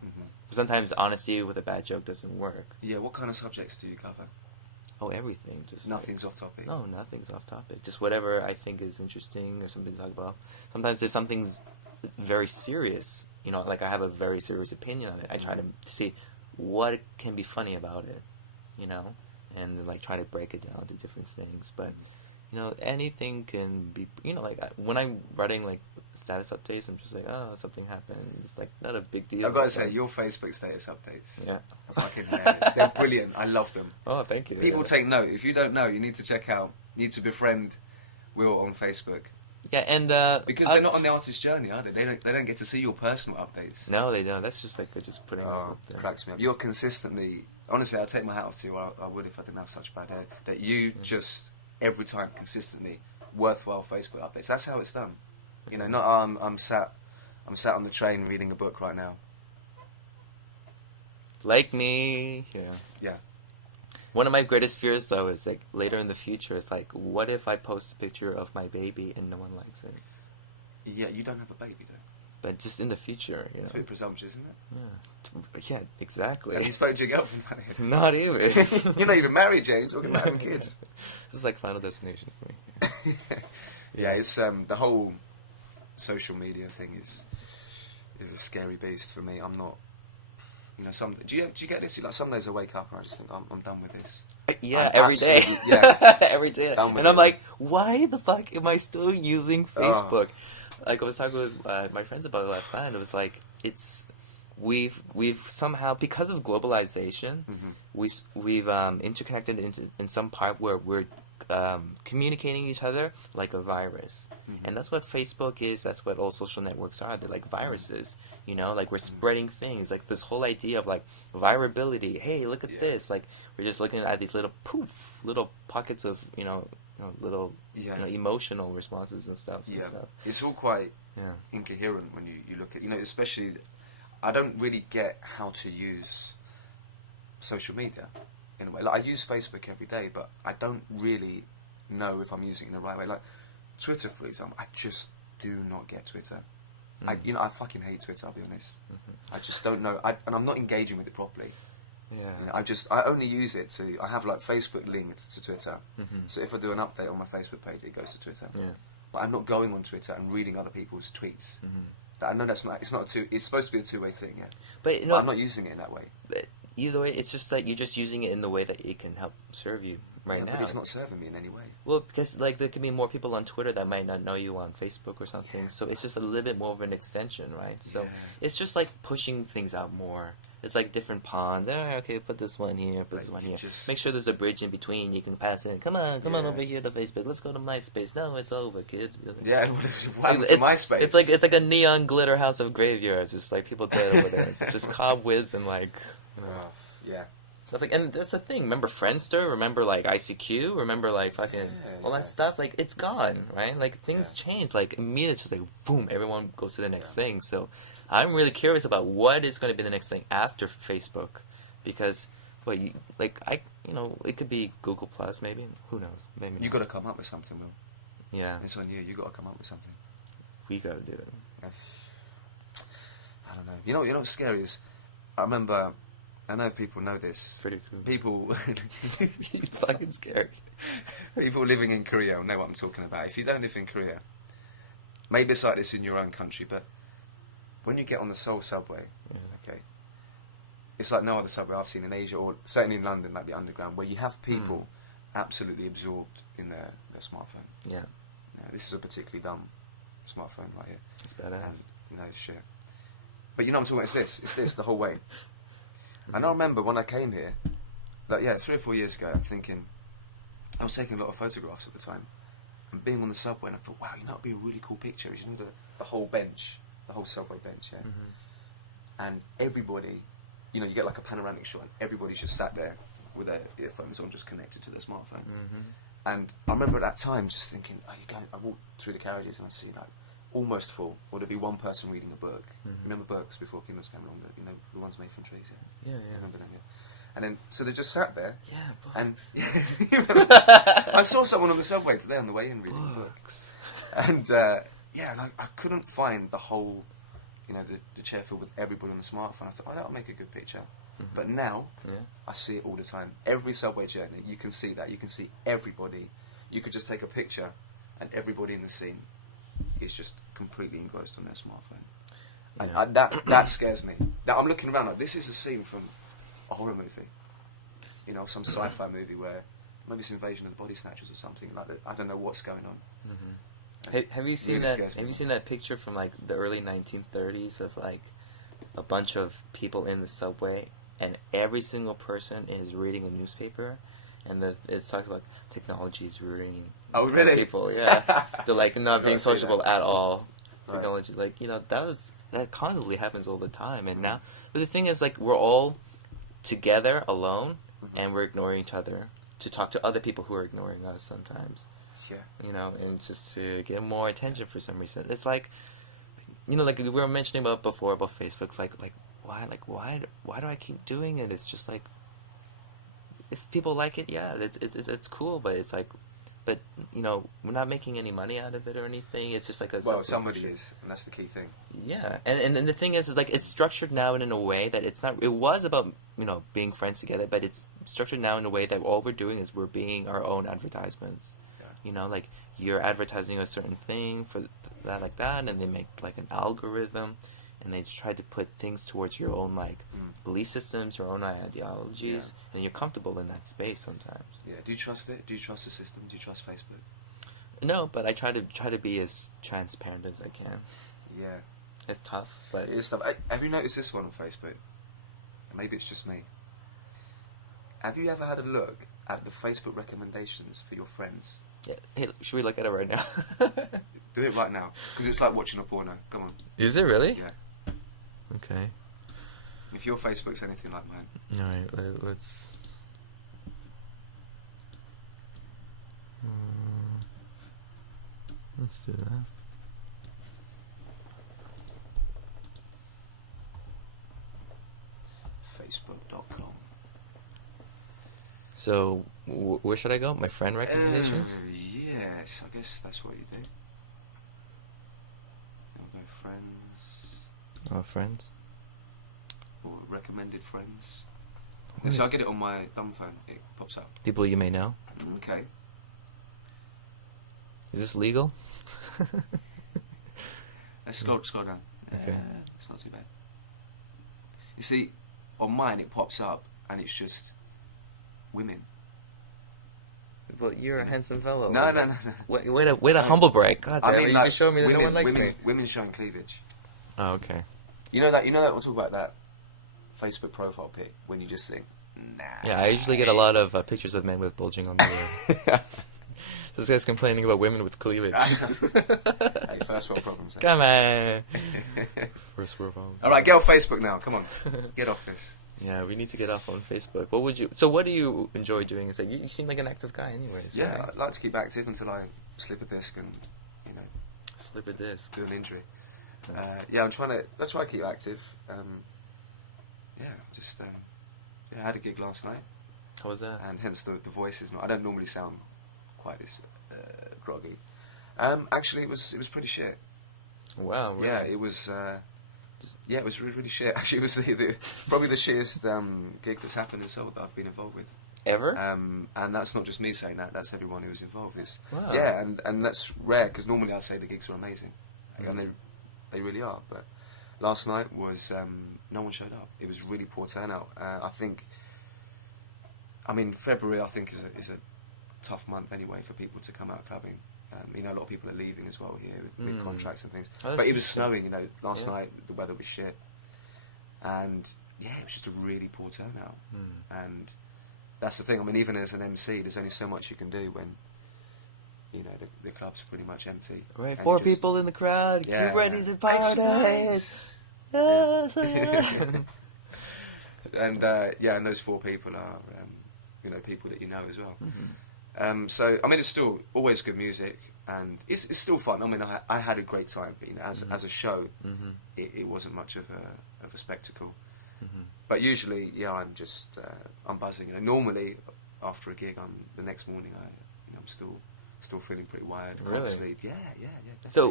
Sometimes honesty with a bad joke doesn't work. Yeah, what kind of subjects do you cover? Oh, everything. Just nothing's off topic. No, nothing's off topic. Just whatever I think is interesting or something to talk about. Sometimes if something's very serious, like I have a very serious opinion on it, I try to see what can be funny about it, and like try to break it down to different things. But anything can be, like when I'm writing like status updates, I'm just like, oh, something happened. It's like not a big deal. I've got to say, your Facebook status updates, yeah, are fucking hilarious. They're brilliant. I love them. Oh, thank you. People take note. If you don't know, you need to check out. You need to befriend Will on Facebook. Yeah, and because they're not on the artist's journey, are they? They don't get to see your personal updates. No, they don't. That's just like they're just putting. Oh, it cracks me up. You're consistently. Honestly, I'll take my hat off to you. I would if I didn't have such bad hair. That you just every time consistently worthwhile Facebook updates. That's how it's done. Not I'm sat on the train reading a book right now. Like me, yeah. One of my greatest fears, though, is like later in the future. It's like, what if I post a picture of my baby and no one likes it? Yeah, you don't have a baby, though. But just in the future, It's a bit presumptuous, isn't it? Yeah, exactly. Have you spoken to your girlfriend about it? Not even. You're not even married, James. Talking about having kids. This is like Final Destination for me. Yeah, it's the whole social media thing is a scary beast for me. I'm not. Do you get this? Like, some days I wake up and I just think I'm done with this. Yeah, every day. Yeah, every day. And I'm like, why the fuck am I still using Facebook? like I was talking with my friends about it last night. It was like we've somehow, because of globalization, we've interconnected in some part where we're communicating each other like a virus, and that's what Facebook is. That's what all social networks are. They're like viruses, like we're spreading things. Like this whole idea of like virability. Hey, look at this. Like we're just looking at these little pockets of little emotional responses and stuff. Yeah, it's all quite incoherent when you look at especially. I don't really get how to use social media in a way. Like I use Facebook every day, but I don't really know if I'm using it in the right way. Like Twitter, for example, I just do not get Twitter. I fucking hate Twitter. I'll be honest. I just don't know, and I'm not engaging with it properly. Yeah. I only use it to. I have like Facebook linked to Twitter, so if I do an update on my Facebook page, it goes to Twitter. Yeah. But I'm not going on Twitter and reading other people's tweets. I know that's not. It's not it's supposed to be a two-way thing, yeah. But I'm not using it in that way. But either way, it's just like you're just using it in the way that it can help serve you now. But it's not serving me in any way. Well, because like there could be more people on Twitter that might not know you on Facebook or something. Yeah. So it's just a little bit more of an extension, right? So it's just like pushing things out more. It's like different ponds. Okay, put this one here, put this one here. Make sure there's a bridge in between. You can pass it. Come on over here to Facebook. Let's go to MySpace. No, it's over, kid. Yeah, what happened to MySpace? It's like a neon glitter house of graveyards. It's like people dead over there. It's just cobwebs and like. Stuff like, and that's the thing. Remember Friendster? Remember like ICQ? Remember like fucking all that stuff? Like it's gone, right? Like things change. Like immediately, it's just like boom. Everyone goes to the next thing. So. I'm really curious about what is going to be the next thing after Facebook, because, it could be Google Plus, maybe. Who knows? Maybe you got to come up with something, Will. Yeah, it's on you. You got to come up with something. We got to do it. I don't know. You know what's scary is, I remember. I know if people know this. Pretty cool. People. It's fucking scary. People living in Korea will know what I'm talking about. If you don't live in Korea, maybe it's like this in your own country, but. When you get on the Seoul subway, okay, it's like no other subway I've seen in Asia, or certainly in London, like the Underground, where you have people absolutely absorbed in their smartphone. Yeah. This is a particularly dumb smartphone right here. It's badass. It's shit. But you know what I'm talking about? It's this the whole way. And I remember when I came here, 3 or 4 years ago, I'm thinking, I was taking a lot of photographs at the time, and being on the subway, and I thought, wow, it'd be a really cool picture. The whole bench. The whole subway bench, and everybody, you get like a panoramic shot, and everybody's just sat there with their earphones on, just connected to their smartphone. And I remember at that time just thinking, I walked through the carriages and I see like almost full, or there'd be one person reading a book. Remember books before Kindles came along? The ones made from trees. Yeah. Remember them? Yeah. And then so they just sat there. Yeah. Books. And I saw someone on the subway today on the way in reading books, and. And I couldn't find the whole, the chair filled with everybody on the smartphone. I thought, that'll make a good picture. But now, I see it all the time. Every subway journey, you can see that. You can see everybody. You could just take a picture, and everybody in the scene is just completely engrossed on their smartphone. And that scares me. That I'm looking around like, this is a scene from a horror movie. Some sci-fi movie where maybe it's Invasion of the Body Snatchers or something like that. I don't know what's going on. Have you seen that? Have you seen that picture from like the early 1930s of like a bunch of people in the subway, and every single person is reading a newspaper, and it talks about technology is ruining people. Yeah, they're like not being sociable at all. Technology, that constantly happens all the time, and now. But the thing is, like, we're all together alone, and we're ignoring each other to talk to other people who are ignoring us sometimes. Yeah. And just to get more attention for some reason. It's like, like we were mentioning before about Facebook. Why do I keep doing it? It's just like, if people like it, it's cool. But it's like, we're not making any money out of it or anything. It's just like somebody is, and that's the key thing. Yeah, and the thing is like it's structured now in a way that it's not. It was about being friends together, but it's structured now in a way that all we're doing is we're being our own advertisements. Like you're advertising a certain thing for that, like that, and they make like an algorithm, and they try to put things towards your own like belief systems, your own ideologies, and you're comfortable in that space sometimes. Yeah. Do you trust it? Do you trust the system? Do you trust Facebook? No, but I try to be as transparent as I can. Yeah. It's tough, but it is tough. Have you noticed this one on Facebook? Maybe it's just me. Have you ever had a look at the Facebook recommendations for your friends? Yeah. Hey, should we look at it right now? Do it right now, because it's like watching a porno. Come on. Is it really? Yeah. Okay. If your Facebook's anything like mine. All right. Let's. Let's do that. Facebook.com. So, where should I go? My friend recommendations? Yes, I guess that's what you do. You'll go friends. Oh, friends? Or recommended friends. Yeah, so I get it on my dumb phone. It pops up. People you may know. Okay. Is this legal? Let's scroll down. Okay. It's not too bad. You see, on mine it pops up and it's just women. But you're a handsome fellow. No. Way to humble brag. God damn it, you just showed me that women, no one likes me. Women showing cleavage. Oh, okay. You know that we'll talk about that Facebook profile pic when you just think, nah. Yeah, I usually get a lot of pictures of men with bulging on the This guy's complaining about women with cleavage. Hey, first world problems. Come on. First world problems. All right, get off Facebook now. Come on, get off this. Yeah, we need to get off on Facebook. What do you enjoy doing? It's like you seem like an active guy, anyways. Yeah, right? I like to keep active until I slip a disc and slip a disc, do an injury. Yeah, I try to keep active. I had a gig last night. How was that? And hence the voice is not. I don't normally sound quite as groggy. Actually, it was pretty shit. Wow. Really? Yeah, it was. It was really shit. Actually, it was probably the shittest gig that's happened in Seoul that I've been involved with. Ever? And that's not just me saying that. That's everyone who was involved. Wow. Yeah, and that's rare because normally I say the gigs are amazing, and they really are. But last night was no one showed up. It was really poor turnout. February I think is a tough month anyway for people to come out clubbing. A lot of people are leaving as well here with big contracts and things. But it was snowing, last night the weather was shit. And yeah, it was just a really poor turnout. And that's the thing, even as an MC, there's only so much you can do when, the club's pretty much empty. Right, 4 people in the crowd, get ready to party! Nice. And and those 4 people are, people that you know as well. It's still always good music, and it's still fun. I had a great time, but as a show, it wasn't much of a spectacle. But usually, I'm buzzing. Normally after a gig, the next morning, I'm still feeling pretty wired. Really? Can't sleep. Yeah. Definitely. So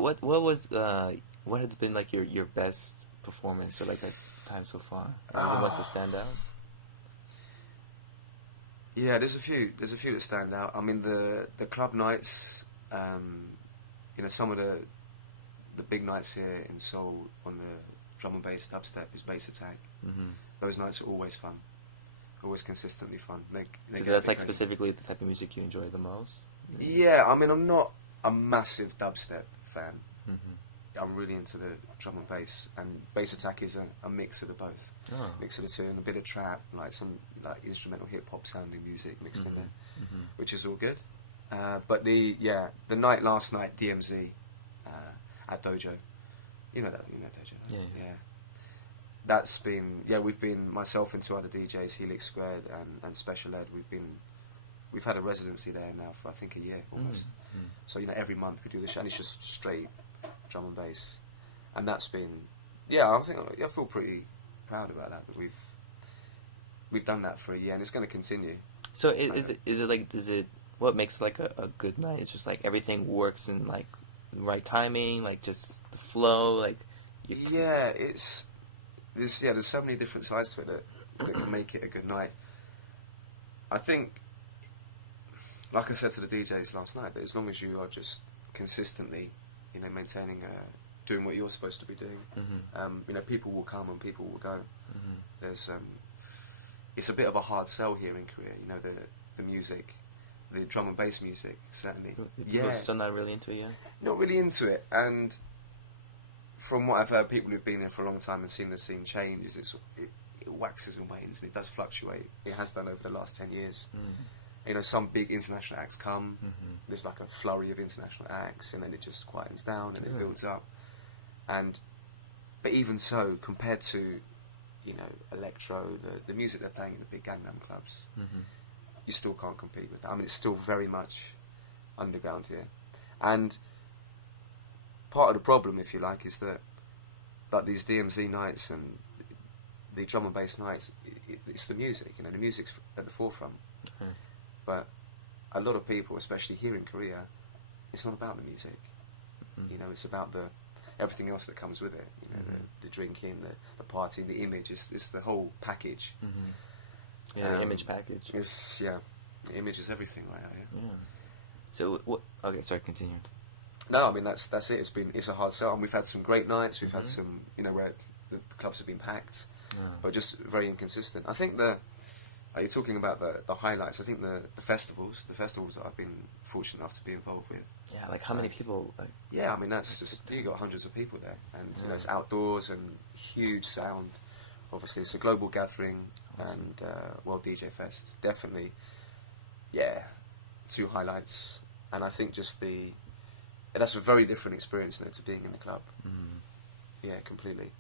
what has been like your best performance or like time so far? Anything wants to stand out? Yeah, there's a few that stand out. The club nights, some of the big nights here in Seoul on the drum and bass dubstep is Bass Attack. Those nights are always fun, always consistently fun. So that's like specifically the type of music you enjoy the most? Yeah, I'm not a massive dubstep fan. I'm really into the drum and bass, and Bass Attack is a mix of the both. Mix of the two, and a bit of trap, like some instrumental hip hop sounding music mixed in there, which is all good. But the night last night, DMZ at Dojo, you know Dojo. Yeah. That's been we've been, myself and 2 other DJs, Helix Squared and Special Ed. We've had a residency there now for I think a year almost. So every month we do this, and it's just straight drum and bass, and that's been I feel pretty proud about that we've done that for a year, and it's going to continue. So is it what makes like a good night? It's just like everything works in like the right timing, like just the flow, like there's so many different sides to it that can make it a good night. I think, like I said to the DJs last night, that as long as you are just consistently maintaining, doing what you're supposed to be doing, people will come and people will go. There's, it's a bit of a hard sell here in Korea. The music, the drum and bass music, certainly. People are still not really into it yet? Not really into it, and from what I've heard, people who've been there for a long time and seen the scene change, it waxes and wanes, and it does fluctuate. It has done over the last 10 years. You know, some big international acts come, there's like a flurry of international acts, and then it just quietens down, and it builds up. But even so, compared to, you know, electro, the music they're playing in the big Gangnam clubs, you still can't compete with that. I mean, it's still very much underground here. And part of the problem, if you like, is that like these DMZ nights and the drum and bass nights, it's the music, you know, the music's at the forefront. But a lot of people, especially here in Korea, it's not about the music. You know, it's about everything else that comes with it. You know, the drinking, the partying, the image. It's the whole package. Yeah, the image package. The image is everything right out here. Yeah. So what? Okay, sorry, continue. No, I mean that's it. It's a hard sell, and we've had some great nights. We've had some, you know, where the clubs have been packed, but just very inconsistent. I think you're talking about the highlights. I think the festivals that I've been fortunate enough to be involved with. Yeah, like how many people? Like, yeah, I mean that's just, you got hundreds of people there, and you know, it's outdoors and huge sound. Obviously, it's a global gathering, and World DJ Fest definitely. Yeah, 2 highlights, and I think just that's a very different experience, you know, to being in the club. Yeah, completely.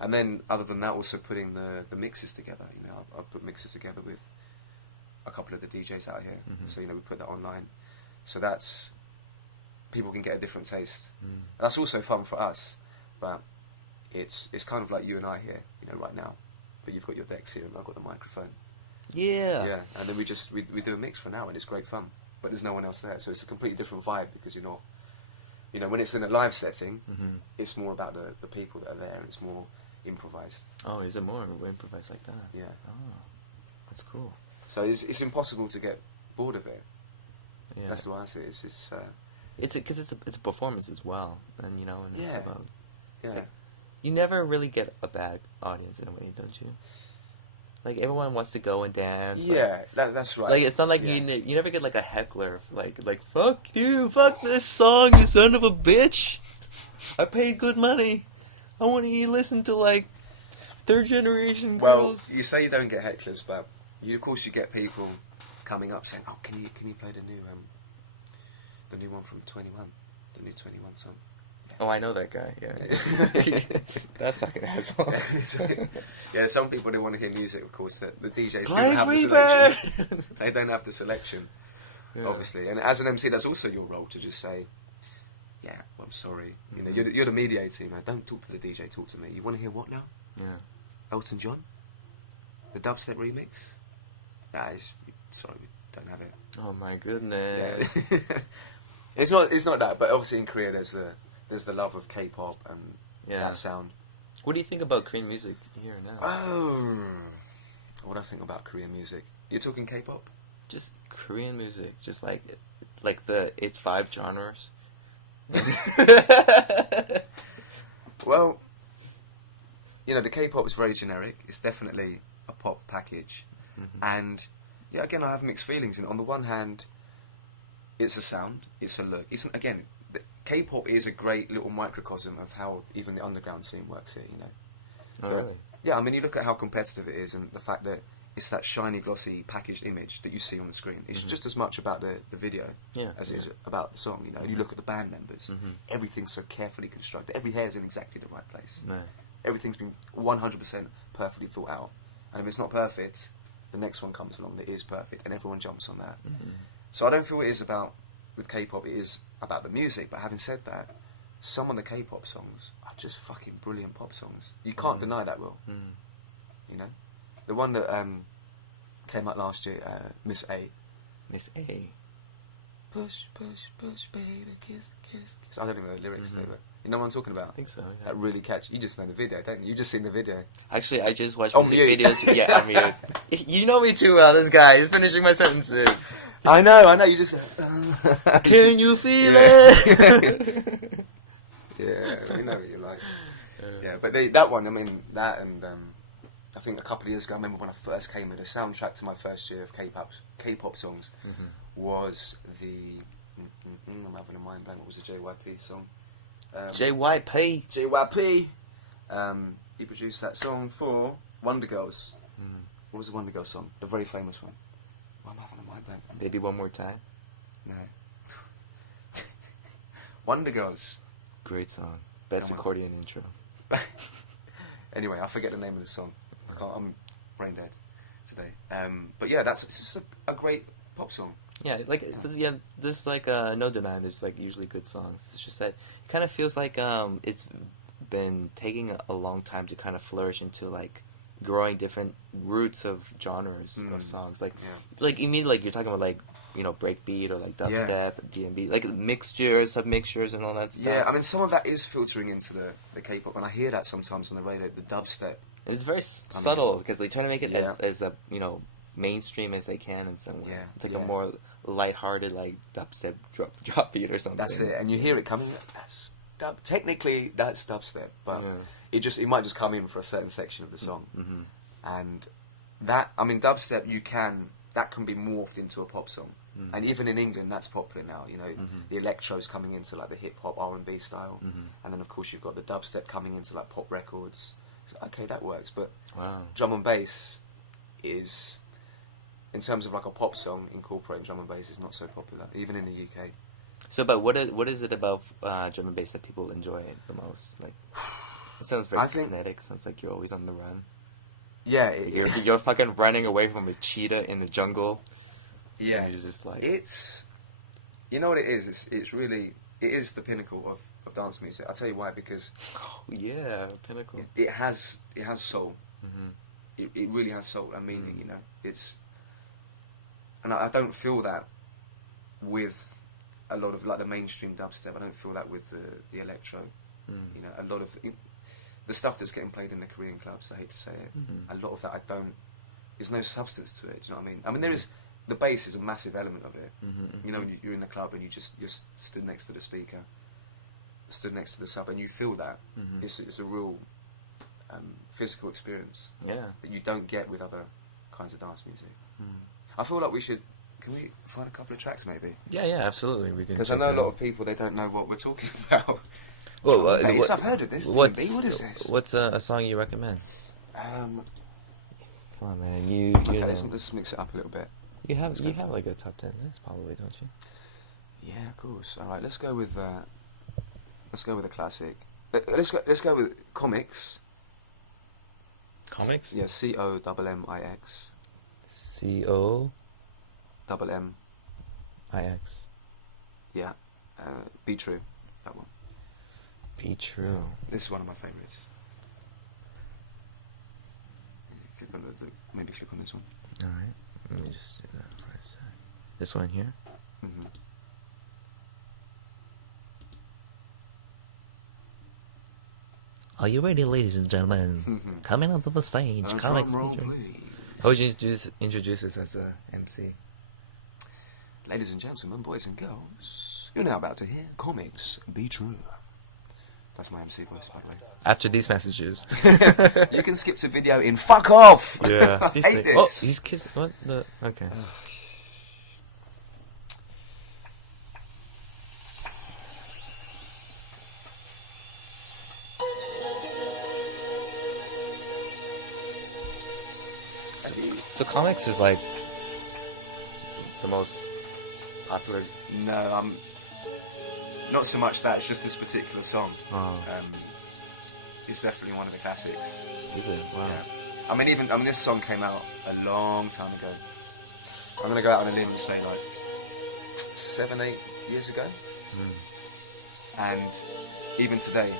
And then, other than that, also putting the mixes together. You know, I put mixes together with a couple of the DJs out here. So, you know, we put that online. So that's, people can get a different taste. That's also fun for us, but it's kind of like you and I here, you know, right now. But you've got your decks here, and I've got the microphone. Yeah. Yeah, and then we do a mix for now, and it's great fun. But there's no one else there, so it's a completely different vibe because you're not, you know, when it's in a live setting, it's more about the people that are there, and it's more improvised. Oh, is it more improvised like that? Yeah. Oh, that's cool. So it's impossible to get bored of it. Yeah. That's the way I see it. Because it's a performance as well, and you know, and it's about. Yeah. Like, you never really get a bad audience in a way, don't you? Like everyone wants to go and dance. Yeah, that's right. Like it's not like you never get like a heckler like fuck you, fuck this song, you son of a bitch. I paid good money. I want to listen to like third generation girls. Well, you say you don't get hecklers, but of course you get people coming up saying, "Oh, can you play the new one from 21, the new 21 song?" Oh, I know that guy. Yeah, that fucking asshole. Yeah, some people don't want to hear music. Of course, the DJs don't Clive have the Reaper! selection. They don't have the selection, obviously. And as an MC, that's also your role to just say, "Yeah, well, I'm sorry. You know, you're the mediator. You know, don't talk to the DJ. Talk to me. You want to hear what now? Yeah, Elton John, the dubstep remix. Sorry, we don't have it. Oh my goodness. Yeah. It's not that, but obviously in Korea there's the love of K-pop and that sound. What do you think about Korean music here now? What do I think about Korean music? You're talking K-pop? Just Korean music, just like it's 5 genres. Well, you know, the K-pop is very generic. It's definitely a pop package, and yeah, again, I have mixed feelings. And on the one hand, it's a sound, it's a look. K-pop is a great little microcosm of how even the underground scene works here, you know. Oh, really? Yeah, I mean, you look at how competitive it is and the fact that it's that shiny, glossy, packaged image that you see on the screen. It's just as much about the video as it is about the song, you know. And you look at the band members, everything's so carefully constructed. Every hair's in exactly the right place. No. Everything's been 100% perfectly thought out. And if it's not perfect, the next one comes along that is perfect, and everyone jumps on that. So I don't feel it is about, with K-pop, it is about the music. But having said that, some of the K-pop songs are just fucking brilliant pop songs. You can't deny that, Will. You know? The one that came out last year, Miss A. Miss A. Push, push, push, baby, kiss, kiss, kiss. I don't even know the lyrics, though, but you know what I'm talking about? I think so, yeah. That really catchy. You just know the video, don't you? You just seen the video. Actually, I just watch music videos. Yeah, I mean, you know me too well, this guy. He's finishing my sentences. I know, you just... Can you feel it? Yeah, we know what you like. Yeah, but that one, I mean, that and I think a couple of years ago, I remember when I first came in, the soundtrack to my first year of K-pop songs was the... I'm having a mind blank. What was the JYP song? JYP. JYP. He produced that song for Wonder Girls. What was the Wonder Girls song? The very famous one. Why am I having a mind blank? Maybe One More Time. No. Wonder Girls. Great song. Best accordion intro. Anyway, I forget the name of the song. I'm brain dead today. But yeah, it's just a great pop song. Yeah, like there's like no denying there's like usually good songs. It's just that it kind of feels like it's been taking a long time to kind of flourish into like growing different roots of genres of songs. Like you mean like you're talking about like, you know, breakbeat or like dubstep, D&B, like mixtures, submixtures, and all that stuff. Yeah, I mean some of that is filtering into the K-pop, and I hear that sometimes on the radio, the dubstep. It's very subtle because they try to make it as a, you know, mainstream as they can in some way. Yeah, it's like a more lighthearted like dubstep drop beat or something. That's it, and you hear it coming. That's technically that's dubstep, but it might just come in for a certain section of the song, and that, I mean, dubstep that can be morphed into a pop song, and even in England that's popular now. You know, the electro's coming into like the hip hop R&B style, and then of course you've got the dubstep coming into like pop records. So, okay, that works, but drum and bass is, in terms of like a pop song, incorporating drum and bass is not so popular, even in the UK. So, but what is it about drum and bass that people enjoy the most? Like, it sounds very kinetic. It sounds like you're always on the run. Yeah, you're fucking running away from a cheetah in the jungle. Yeah, and you're just like, it's, you know what it is. It's really, it is the pinnacle of dance music. I'll tell you why, because pinnacle. It has soul. It really has soul and meaning. You know, and I don't feel that with a lot of like the mainstream dubstep. I don't feel that with the electro. You know, a lot of the stuff that's getting played in the Korean clubs, I hate to say it, a lot of that there's no substance to it. Do you know what I mean? I mean, the bass is a massive element of it. You know, when you're in the club and you're stood next to the speaker, stood next to the sub, and you feel that. It's a real physical experience that you don't get with other kinds of dance music. I feel like can we find a couple of tracks maybe? Yeah, absolutely. We can. Because I know a lot of people, they don't know what we're talking about. Well, I've heard of this. What is this? What's a song you recommend? Come on, man. You know. Let's mix it up a little bit. You have like a top 10 list, probably, don't you? Yeah, of course. All right, let's go with a classic. Let's go with Comics. Comics? Yeah, COMMIX. COMMIX. Yeah, Be True. That one. Be True. This is one of my favourites. Maybe click on this one. Alright, let me just do that for a sec. This one here? Are you ready, ladies and gentlemen? Coming onto the stage, Comics. How would you introduce us as a MC? Ladies and gentlemen, boys and girls, you're now about to hear Comics Be True. That's my MC voice, by the way. After these messages. You can skip to video in fuck off! Yeah. I hate this. Oh, he's kissing. What the? Okay. So Comics is like the most popular. No, not so much that. It's just this particular song. It's definitely one of the classics. Is it? Wow. Yeah. I mean, this song came out a long time ago. I'm gonna go out on a limb and say like 7-8 years ago. And even today,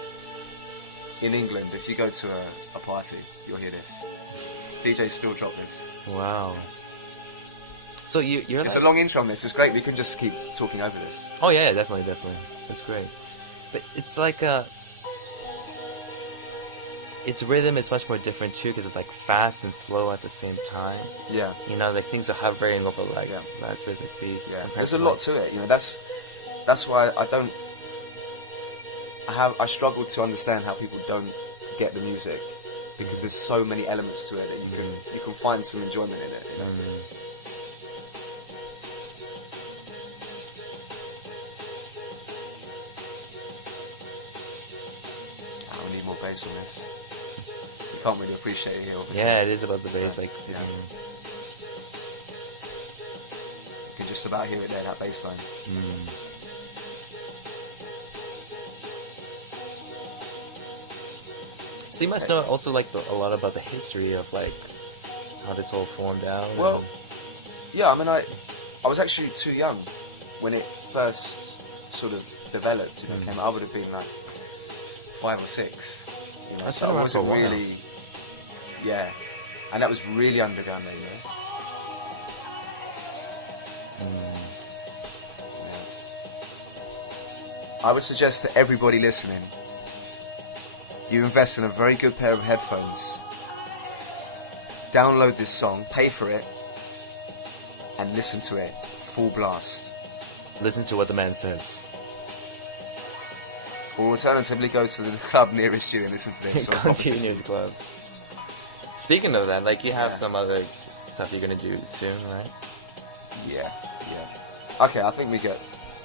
in England, if you go to a party, you'll hear this. DJs still drop this. Wow. So you're it's a long intro on this. It's great. We can just keep talking over this. Oh yeah, definitely. That's great. But it's like its rhythm is much more different too, because it's like fast and slow at the same time. Yeah. You know, like things are hovering over like nice rhythmic beats. Yeah. There's a lot to it. You know, that's why I struggle to understand how people don't get the music, because there's so many elements to it that you can find some enjoyment in it. You know? bass on this. You can't really appreciate it here, obviously. Yeah, it is about the bass. Like, yeah. You can just about hear it there, that bass line. So you must know also like a lot about the history of like how this all formed out. Well, yeah, I mean, I was actually too young when it first sort of developed. You know, came out. I would have been like 5 or 6. You know, so I wasn't really, yeah, and that was really underground then, yeah. I would suggest to everybody listening, you invest in a very good pair of headphones, download this song, pay for it, and listen to it full blast. Listen to what the man says. Or alternatively, go to the club nearest you and listen to this. Continue the club. Speaking of that, like you have some other stuff you're gonna do soon, right? Yeah. Okay, I think we get.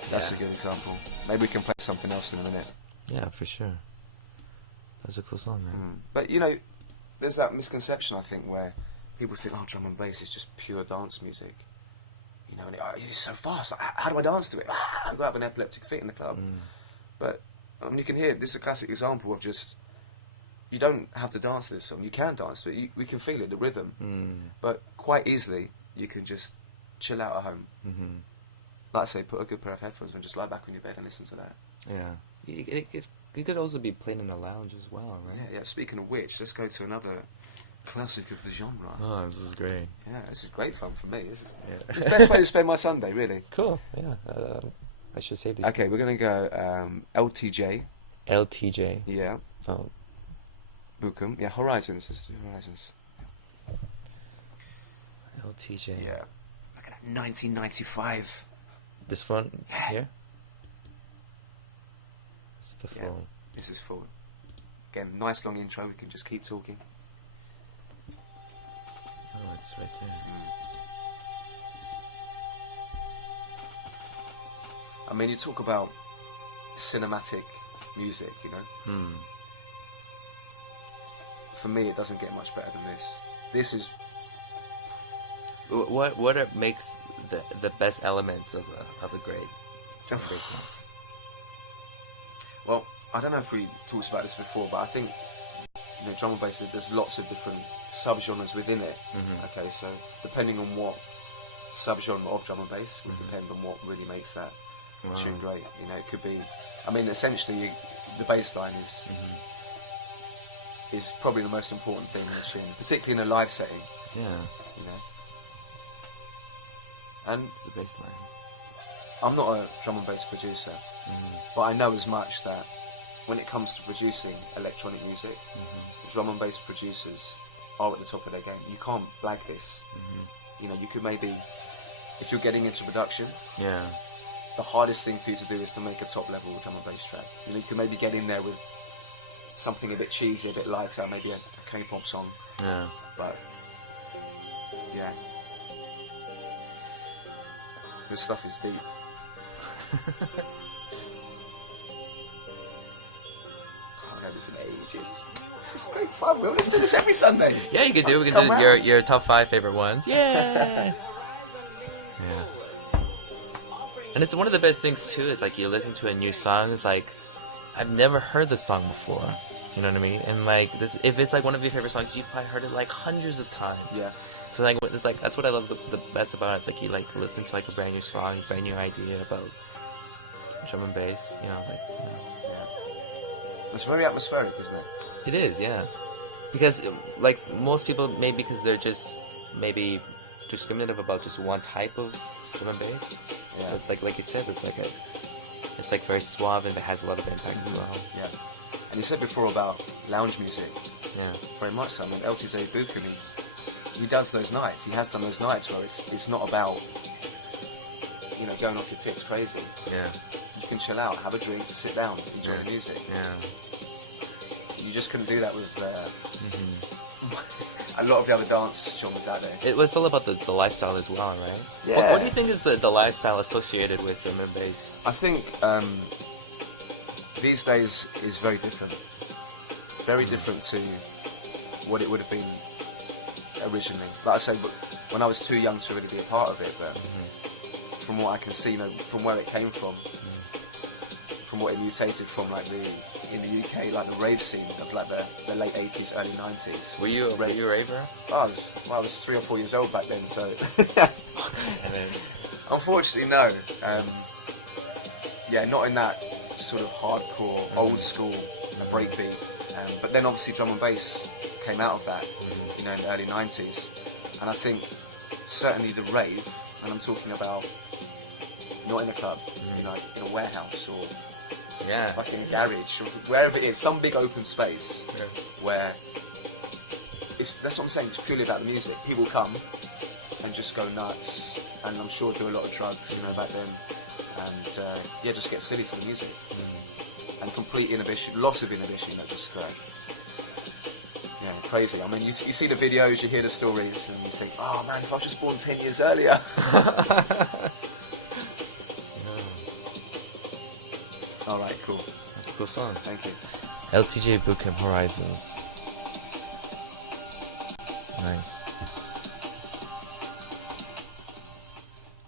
That's a good example. Maybe we can play something else in a minute. Yeah, for sure. That's a cool song, man. But you know, there's that misconception I think where people think, oh, drum and bass is just pure dance music. You know, and it's so fast. Like, how do I dance to it? I've got to have an epileptic fit in the club. But I mean, you can hear this is a classic example of just you don't have to dance to this song. You can dance to it. We can feel it, the rhythm. But quite easily, you can just chill out at home. Like I say, put a good pair of headphones on, just lie back on your bed and listen to that. Yeah. It could also be played in a lounge as well, right? Yeah. Speaking of which, let's go to another classic of the genre. Oh, this is great. Yeah, this is great fun for me. This is the best way to spend my Sunday, really. Cool. Yeah. I should save these. Okay, we're gonna go LTJ. LTJ. Yeah. Oh. Bukum. Yeah, Horizons. Let's do Horizons. LTJ. Yeah. Look at that, 1995. This one here? It's the full. Yeah, this is full. Again, nice long intro, we can just keep talking. Oh, it's right there. I mean, you talk about cinematic music, you know? For me, it doesn't get much better than this. This is... What makes the best elements of a great drum and bass song? Well, I don't know if we talked about this before, but I think you know, drum and bass, there's lots of different subgenres within it. Okay, so depending on what subgenre of drum and bass will depend on what really makes that tune great. You know, it could be, I mean, essentially the bass line is probably the most important thing in the tune, particularly in a live setting. Yeah. You know. And it's the bass line. I'm not a drum and bass producer, but I know as much that when it comes to producing electronic music, drum and bass producers are at the top of their game. You can't blag this. You know, you could maybe, if you're getting into production, the hardest thing for you to do is to make a top level drum and bass track. You know, you can maybe get in there with something a bit cheesy, a bit lighter, maybe a K-pop song. Yeah. But yeah, this stuff is deep. Can't have this in ages. This is great fun. Let's do this every Sunday. Yeah, you can do. We can do your top 5 favorite ones. Yeah. Yeah. And it's one of the best things too. Is like you listen to a new song. It's like I've never heard this song before. You know what I mean? And like this, if it's like one of your favorite songs, you've probably heard it like hundreds of times. Yeah. So like it's like that's what I love the best about it. It's like you like listen to like a brand new song, a brand new idea about drum and bass. You know, like yeah. It's very atmospheric, isn't it? It is, yeah. Because like most people, maybe because they're just maybe discriminative about just one type of drum and bass. Yeah. So it's like you said, it's like very suave and it has a lot of impact as well. Yeah. And you said before about lounge music. Yeah. Very much so. I mean, LTJ Bukum, he does those nights. He has done those nights where it's not about, you know, going off your tits crazy. Yeah. You can chill out, have a drink, sit down, enjoy the music. Yeah. You just couldn't do that with a lot of the other dance genres out there. It was all about the lifestyle as well, right? Yeah. What do you think is the lifestyle associated with drum and bass? I think these days is very different Very different to what it would have been originally. Like I say, when I was too young to really be a part of it, but from what I can see, you know, from where it came from what it mutated from, like in the UK, like the rave scene of like the late 80s, early 90s. Were you a raver? Oh, I was 3 or 4 years old back then, so. Unfortunately, no. Yeah, not in that sort of hardcore, old school breakbeat. But then obviously drum and bass came out of that, you know, in the early 90s. And I think certainly the rave, and I'm talking about not in a club, you know, in a warehouse or fucking garage, or wherever it is, some big open space where that's what I'm saying, purely about the music. People come and just go nuts, and I'm sure do a lot of drugs, you know, back then, and just get silly to the music, and complete inhibition, loss of inhibition, just crazy. I mean, you see the videos, you hear the stories, and you think, oh man, if I was just born 10 years earlier. Alright, cool. That's a cool song. Thank you. LTJ Bootcamp Horizons. Nice.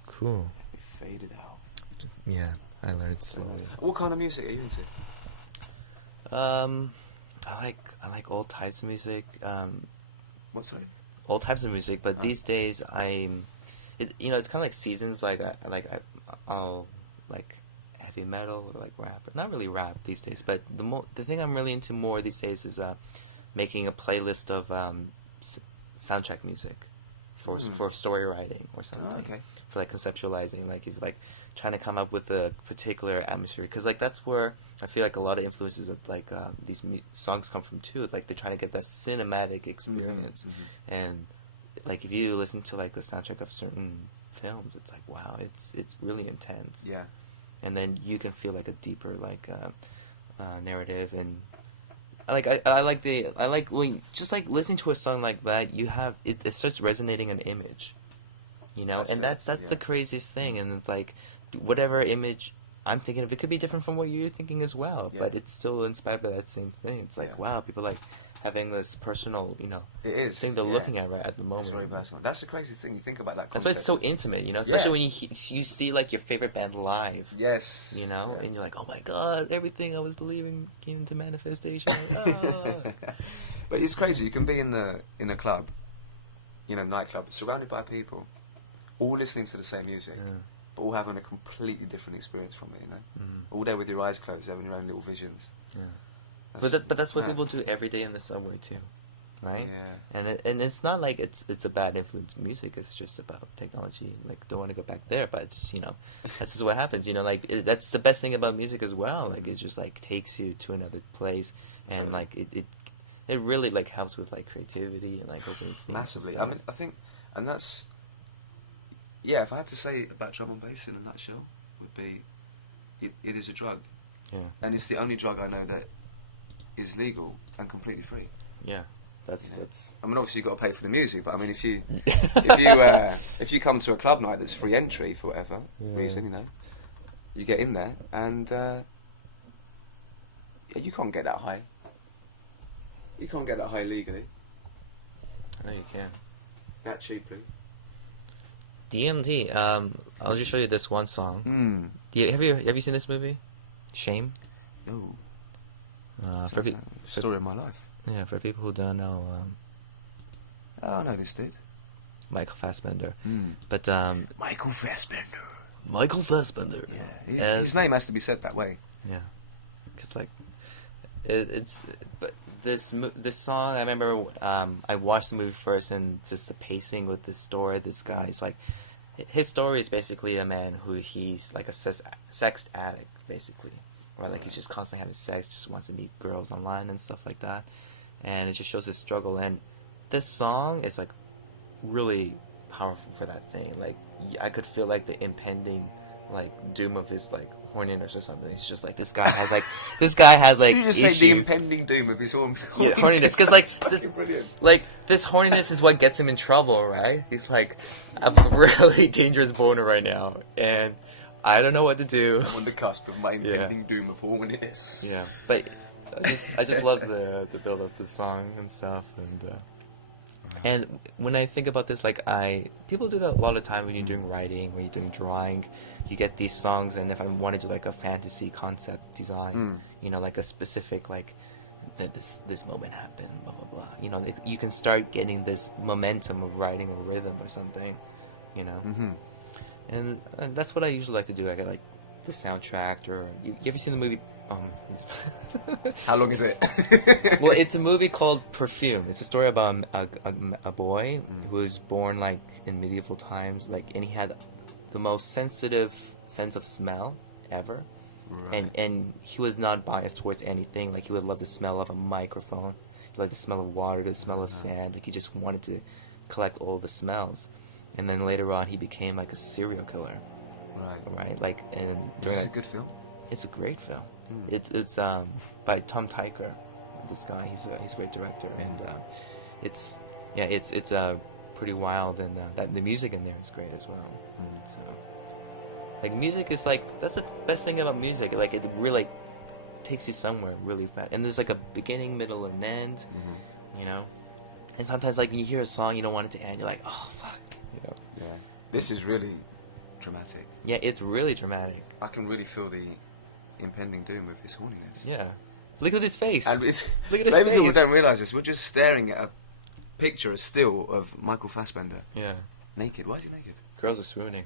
Cool. It faded out. Yeah, I learned slowly. What kind of music are you into? I like all types of music. What's that? All types of music, but these days it's kind of like seasons. I'll like heavy metal or like rap. Not really rap these days, but the thing I'm really into more these days is making a playlist of soundtrack music for story writing or something. Oh, okay. For like conceptualizing, like if like trying to come up with a particular atmosphere, because like that's where I feel like a lot of influences of like these songs come from too. Like they're trying to get that cinematic experience, and like if you listen to like the soundtrack of certain films, it's like wow, it's really intense. Yeah. And then you can feel like a deeper like narrative, and I like when just like listening to a song like that, you have it starts resonating an image, you know, that's the craziest thing, and it's like whatever image I'm thinking of, it could be different from what you're thinking as well, but it's still inspired by that same thing. It's like wow, people like having this personal, you know, thing they're looking at right at the moment. It's very personal. That's the crazy thing. You think about that concept. That's why it's so intimate, you know, especially when you see like your favorite band live. Yes. You know, and you're like, oh my god, everything I was believing came into manifestation. But it's crazy. You can be in a club, you know, nightclub, surrounded by people, all listening to the same music, but all having a completely different experience from it. You know, all there with your eyes closed, having your own little visions. Yeah. But that's what people do every day in the subway too, right? Yeah. And it's not like it's a bad influence. Music is just about technology. Like don't want to go back there, but it's, you know, that's just what happens. You know, like that's the best thing about music as well. Like it just like takes you to another place, and like it really like helps with like creativity and like opening things. Massively. I mean, I think, and that's if I had to say about drum and bass in a nutshell, would be it is a drug. Yeah. And it's the only drug I know that is legal and completely free. Yeah, that's. I mean, obviously you've got to pay for the music, but I mean, if you come to a club night that's free entry for whatever reason, you know, you get in there and you can't get that high. You can't get that high legally. No, you can. That cheaply. DMT. I'll just show you this one song. Have you seen this movie? Shame. No. For story of my life. Yeah, for people who don't know, I know this dude. Michael Fassbender. But Michael Fassbender. Michael Fassbender. Yeah. His name has to be said that way. Yeah, because like it's. But this song, I remember I watched the movie first, and just the pacing with this story. This guy's like, his story is basically a man who he's like a sex addict, basically. Right, like he's just constantly having sex, just wants to meet girls online and stuff like that, and it just shows his struggle. And this song is like really powerful for that thing. Like I could feel like the impending like doom of his like horniness or something. It's just like this guy has like you just issues. Say the impending doom of his horniness, because like this horniness is what gets him in trouble, right? He's like, I'm a really dangerous boner right now, and I don't know what to do. I'm on the cusp of my impending doom of horniness. Yeah, but I just love the build of the song and stuff, and when I think about this, like people do that a lot of time when you're doing writing, when you're doing drawing, you get these songs, and if I want to do like a fantasy concept design, you know, like a specific like that this moment happened, blah blah blah. You know, you can start getting this momentum of writing a rhythm or something, you know. And that's what I usually like to do. I get like the soundtrack, or you ever seen the movie? How long is it? Well, it's a movie called Perfume. It's a story about a boy who was born like in medieval times, like, and he had the most sensitive sense of smell ever. Right. And he was not biased towards anything. Like, he would love the smell of a microphone, he liked the smell of water, the smell of sand. Like, he just wanted to collect all the smells. And then later on, he became like a serial killer. Right. Like, and is it a good film? It's a great film. It's by Tom Tykwer. This guy, he's a great director, and it's pretty wild, and that the music in there is great as well. So, like, music is like, that's the best thing about music. Like, it really takes you somewhere really fast, and there's like a beginning, middle, and end. You know, and sometimes like you hear a song, you don't want it to end. You're like, oh fuck, you know. Yeah, this is really dramatic. Yeah, it's really dramatic. I can really feel the impending doom of his horniness. Yeah. Look at his face. And Look at his maybe face. people don't realise this. We're just staring at a picture, a still of Michael Fassbender. Yeah. Naked. Why is he naked? Girls are swooning.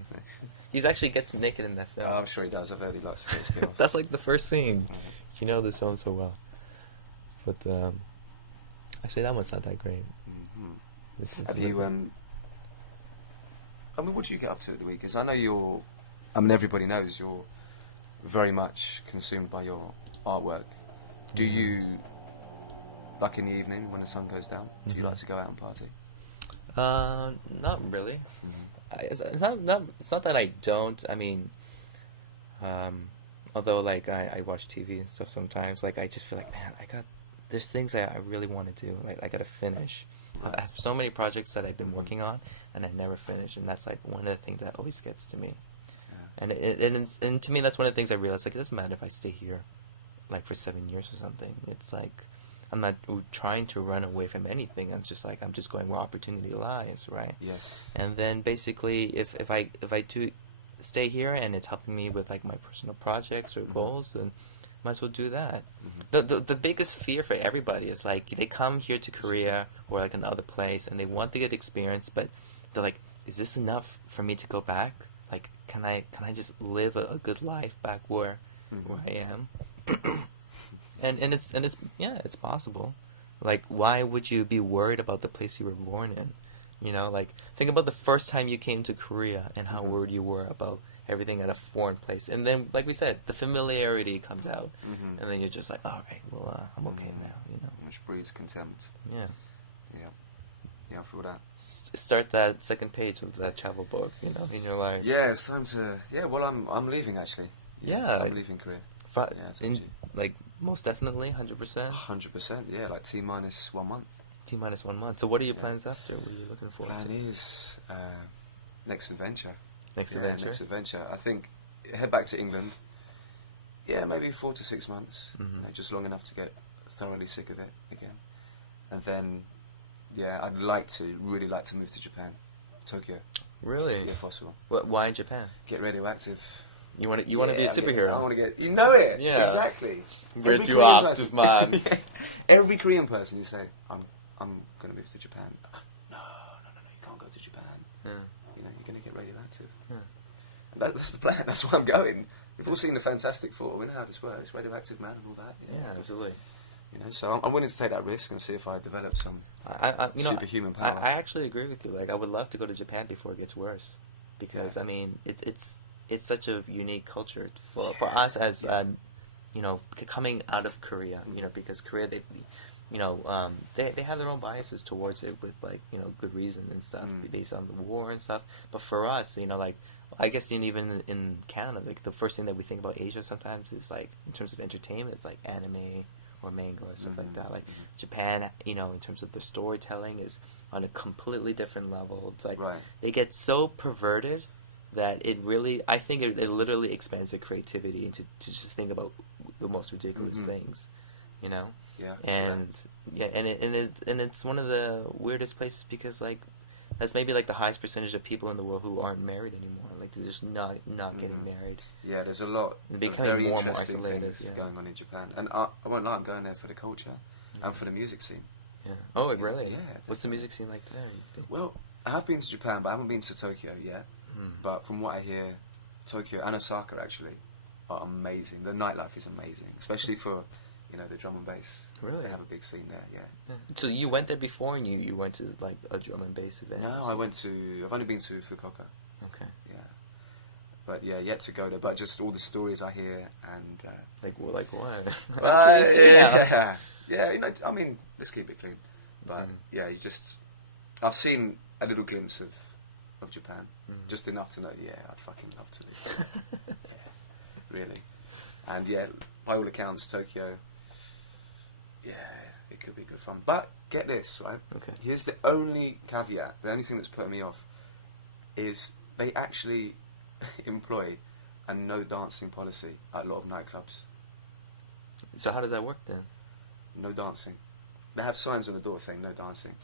He's actually gets naked in that film. Oh, I'm sure he does. I've heard he likes to get his skin off. That's like the first scene. You know this film so well. But actually, that one's not that great. Have you? I mean, what do you get up to at the weekends? I know you're. I mean, everybody knows you're very much consumed by your artwork. Do you, like in the evening when the sun goes down, do you like to go out and party? Not really. It's not that I don't. I mean, although like I watch TV and stuff sometimes, like I just feel like, man, there's things I really want to do. Like I gotta finish. I have so many projects that I've been working on, and I never finish, and that's like one of the things that always gets to me. And to me, that's one of the things I realized. Like, it doesn't matter if I stay here, like, for 7 years or something. It's like, I'm not trying to run away from anything. I'm just going where opportunity lies, right? Yes. And then basically, if I do stay here and it's helping me with like my personal projects or goals, then might as well do that. The biggest fear for everybody is like they come here to Korea or like another place and they want to get experience, but they're like, is this enough for me to go back? Like, can I just live a good life back where I am? and it's possible. Like, why would you be worried about the place you were born in? You know, like, think about the first time you came to Korea and how worried you were about everything at a foreign place. And then, like we said, the familiarity comes out. And then you're just like, all right, well, I'm okay now, you know. Which breeds contempt. Yeah. Yeah, I feel that. Start that second page of that travel book, you know, in your life. Yeah, it's time to... Yeah, well, I'm leaving, actually. Yeah. I'm leaving Korea. Like, most definitely, 100%? 100%, yeah, like T-minus 1 month. T-minus 1 month. So what are your plans after? What are you looking for? Plan is next adventure. Next adventure? Next adventure. I think head back to England. Yeah, maybe 4 to 6 months. You know, just long enough to get thoroughly sick of it again. And then... Yeah, I'd really like to move to Japan, Tokyo. Really? If possible. Why in Japan? Get radioactive. You want to be a superhero? I want to get. You know it. Yeah. Exactly. Radioactive, man. Every Korean person you say, I'm going to move to Japan. No, you can't go to Japan. Yeah. You know, you're going to get radioactive. Yeah. And that's the plan. That's why I'm going. We've all seen the Fantastic Four. We know how this works. Radioactive man and all that. Yeah, absolutely. You know, so I'm willing to take that risk and see if I develop some superhuman power. I actually agree with you. Like, I would love to go to Japan before it gets worse, because I mean, it's such a unique culture for us as you know, coming out of Korea. You know, because Korea they have their own biases towards it with, like, you know, good reason and stuff based on the war and stuff. But for us, you know, like, I guess even in Canada, like, the first thing that we think about Asia sometimes is, like, in terms of entertainment, it's like anime or manga or stuff like that. Like, Japan, you know, in terms of their storytelling is on a completely different level. It's like they get so perverted that it really, I think it literally expands their creativity into to just think about the most ridiculous things, you know. Yeah. And it's one of the weirdest places because like that's maybe like the highest percentage of people in the world who aren't married anymore. Like they're just not getting married. Yeah, there's a lot of very interesting things going on in Japan, and I won't lie, I'm going there for the culture and for the music scene. Yeah. Oh, really? Yeah. What's the music scene like there, you think? Well, I have been to Japan, but I haven't been to Tokyo yet. But from what I hear, Tokyo and Osaka actually are amazing. The nightlife is amazing, especially for, you know, the drum and bass. Really? They have a big scene there, yeah. So you went there before, and you went to like a drum and bass event? No, I've only been to Fukuoka. Okay. Yeah. But yeah, yet to go there. But just all the stories I hear and... like what? Yeah. Yeah, you know, I mean, let's keep it clean. But yeah, I've seen a little glimpse of Japan. Just enough to know, yeah, I'd fucking love to live there. Yeah, really. And yeah, by all accounts, Tokyo, yeah, it could be good fun. But get this, right? Okay. Here's the only caveat, the only thing that's putting me off, is they actually employ a no dancing policy at a lot of nightclubs. So how does that work then? No dancing. They have signs on the door saying no dancing.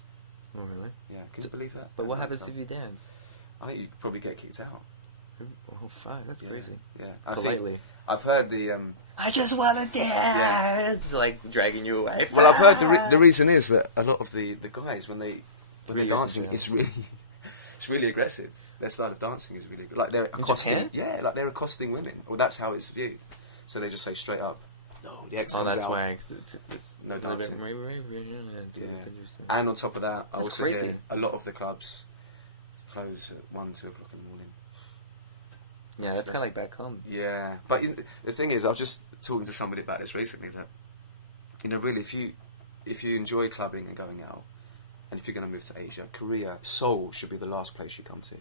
Oh, really? Yeah, can you believe that? But what happens if you dance? I think you probably get kicked out. Oh, fuck, that's crazy. Yeah. Politely. I've heard the... I just want to dance! Yeah. Like, dragging you away. Well, I've heard the reason is that a lot of the guys, when they're dancing, it's really aggressive. Their style of dancing is really good. Like, they're accosting... Yeah, like, they're accosting women. Well, that's how it's viewed. So they just say straight up, no, the X comes out. Oh, that's why. It's no dancing. Yeah. And on top of that, I that's also crazy. hear a lot of the clubs close at 1, 2 o'clock in the morning. Yeah, that's kind of like back home. Yeah, but the thing is, I was just talking to somebody about this recently, that, you know, really, if you enjoy clubbing and going out, and if you're going to move to Asia, Korea, Seoul should be the last place you come to,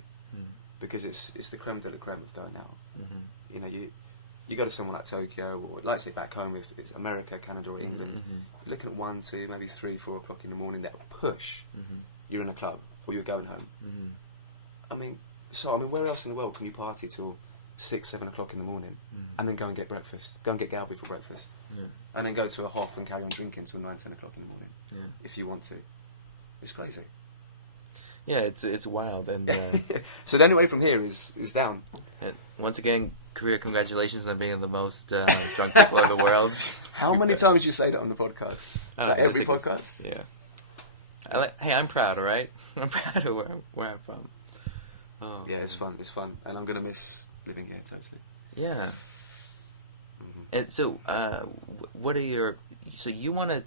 because it's the creme de la creme of going out. You know, you go to somewhere like Tokyo, or like say back home, if it's America, Canada, or England, you're looking at 1, 2, maybe 3, 4 o'clock in the morning. That push, you're in a club or you're going home. I mean, where else in the world can you party till 6, 7 o'clock in the morning, and then go and get breakfast, go and get galbi for breakfast, and then go to a Hof and carry on drinking till 9, 10 o'clock in the morning, if you want to? It's crazy. Yeah, it's wild, and so the only way from here is down. And once again, Korea, congratulations on being the most drunk people in the world. How many times do you say that on the podcast? Like every podcast? Yeah. Hey, I'm proud, alright? I'm proud of where I'm from. Oh, yeah, it's fun, and I'm going to miss living here, totally. Yeah. And so, what are your... So you want to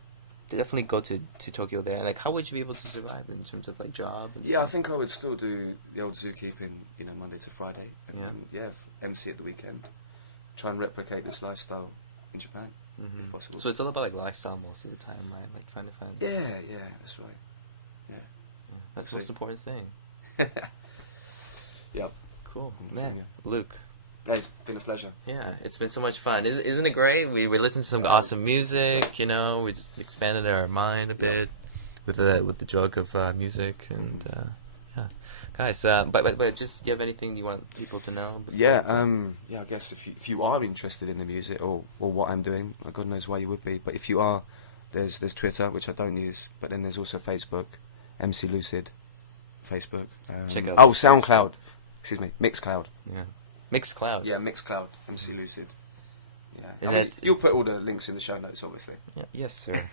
definitely go to Tokyo there, and like, how would you be able to survive in terms of like job? And stuff? I think I would still do the old zookeeping, you know, Monday to Friday, and MC at the weekend. Try and replicate this lifestyle in Japan, if possible. So it's all about like lifestyle most of the time, right? Like trying to find... Yeah, that's right. Yeah. That's the most important thing. Yep. Cool. Man, Luke. It's been a pleasure. Yeah, it's been so much fun. Isn't it great? We listened to some awesome music, you know, we just expanded our mind a bit with the joke of music, and yeah. Guys, but just, do you have anything you want people to know? I guess if you are interested in the music or what I'm doing, God knows why you would be, but if you are, there's Twitter, which I don't use, but then there's also Facebook, MC Lucid, Facebook. Check out SoundCloud. Excuse me, Mixcloud. Yeah. Mixcloud. Yeah, Mixcloud, MC Lucid. Yeah. You'll put all the links in the show notes, obviously. Yeah. Yes, sir.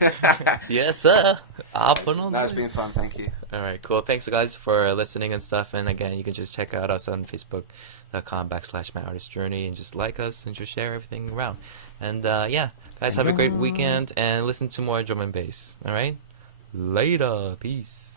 Yes, sir. I'll put on. It's been fun. Thank you. All right, cool. Thanks, guys, for listening and stuff. And again, you can just check out us on Facebook.com/myartistjourney and just like us and just share everything around. And guys, have a great weekend and listen to more drum and bass. All right. Later. Peace.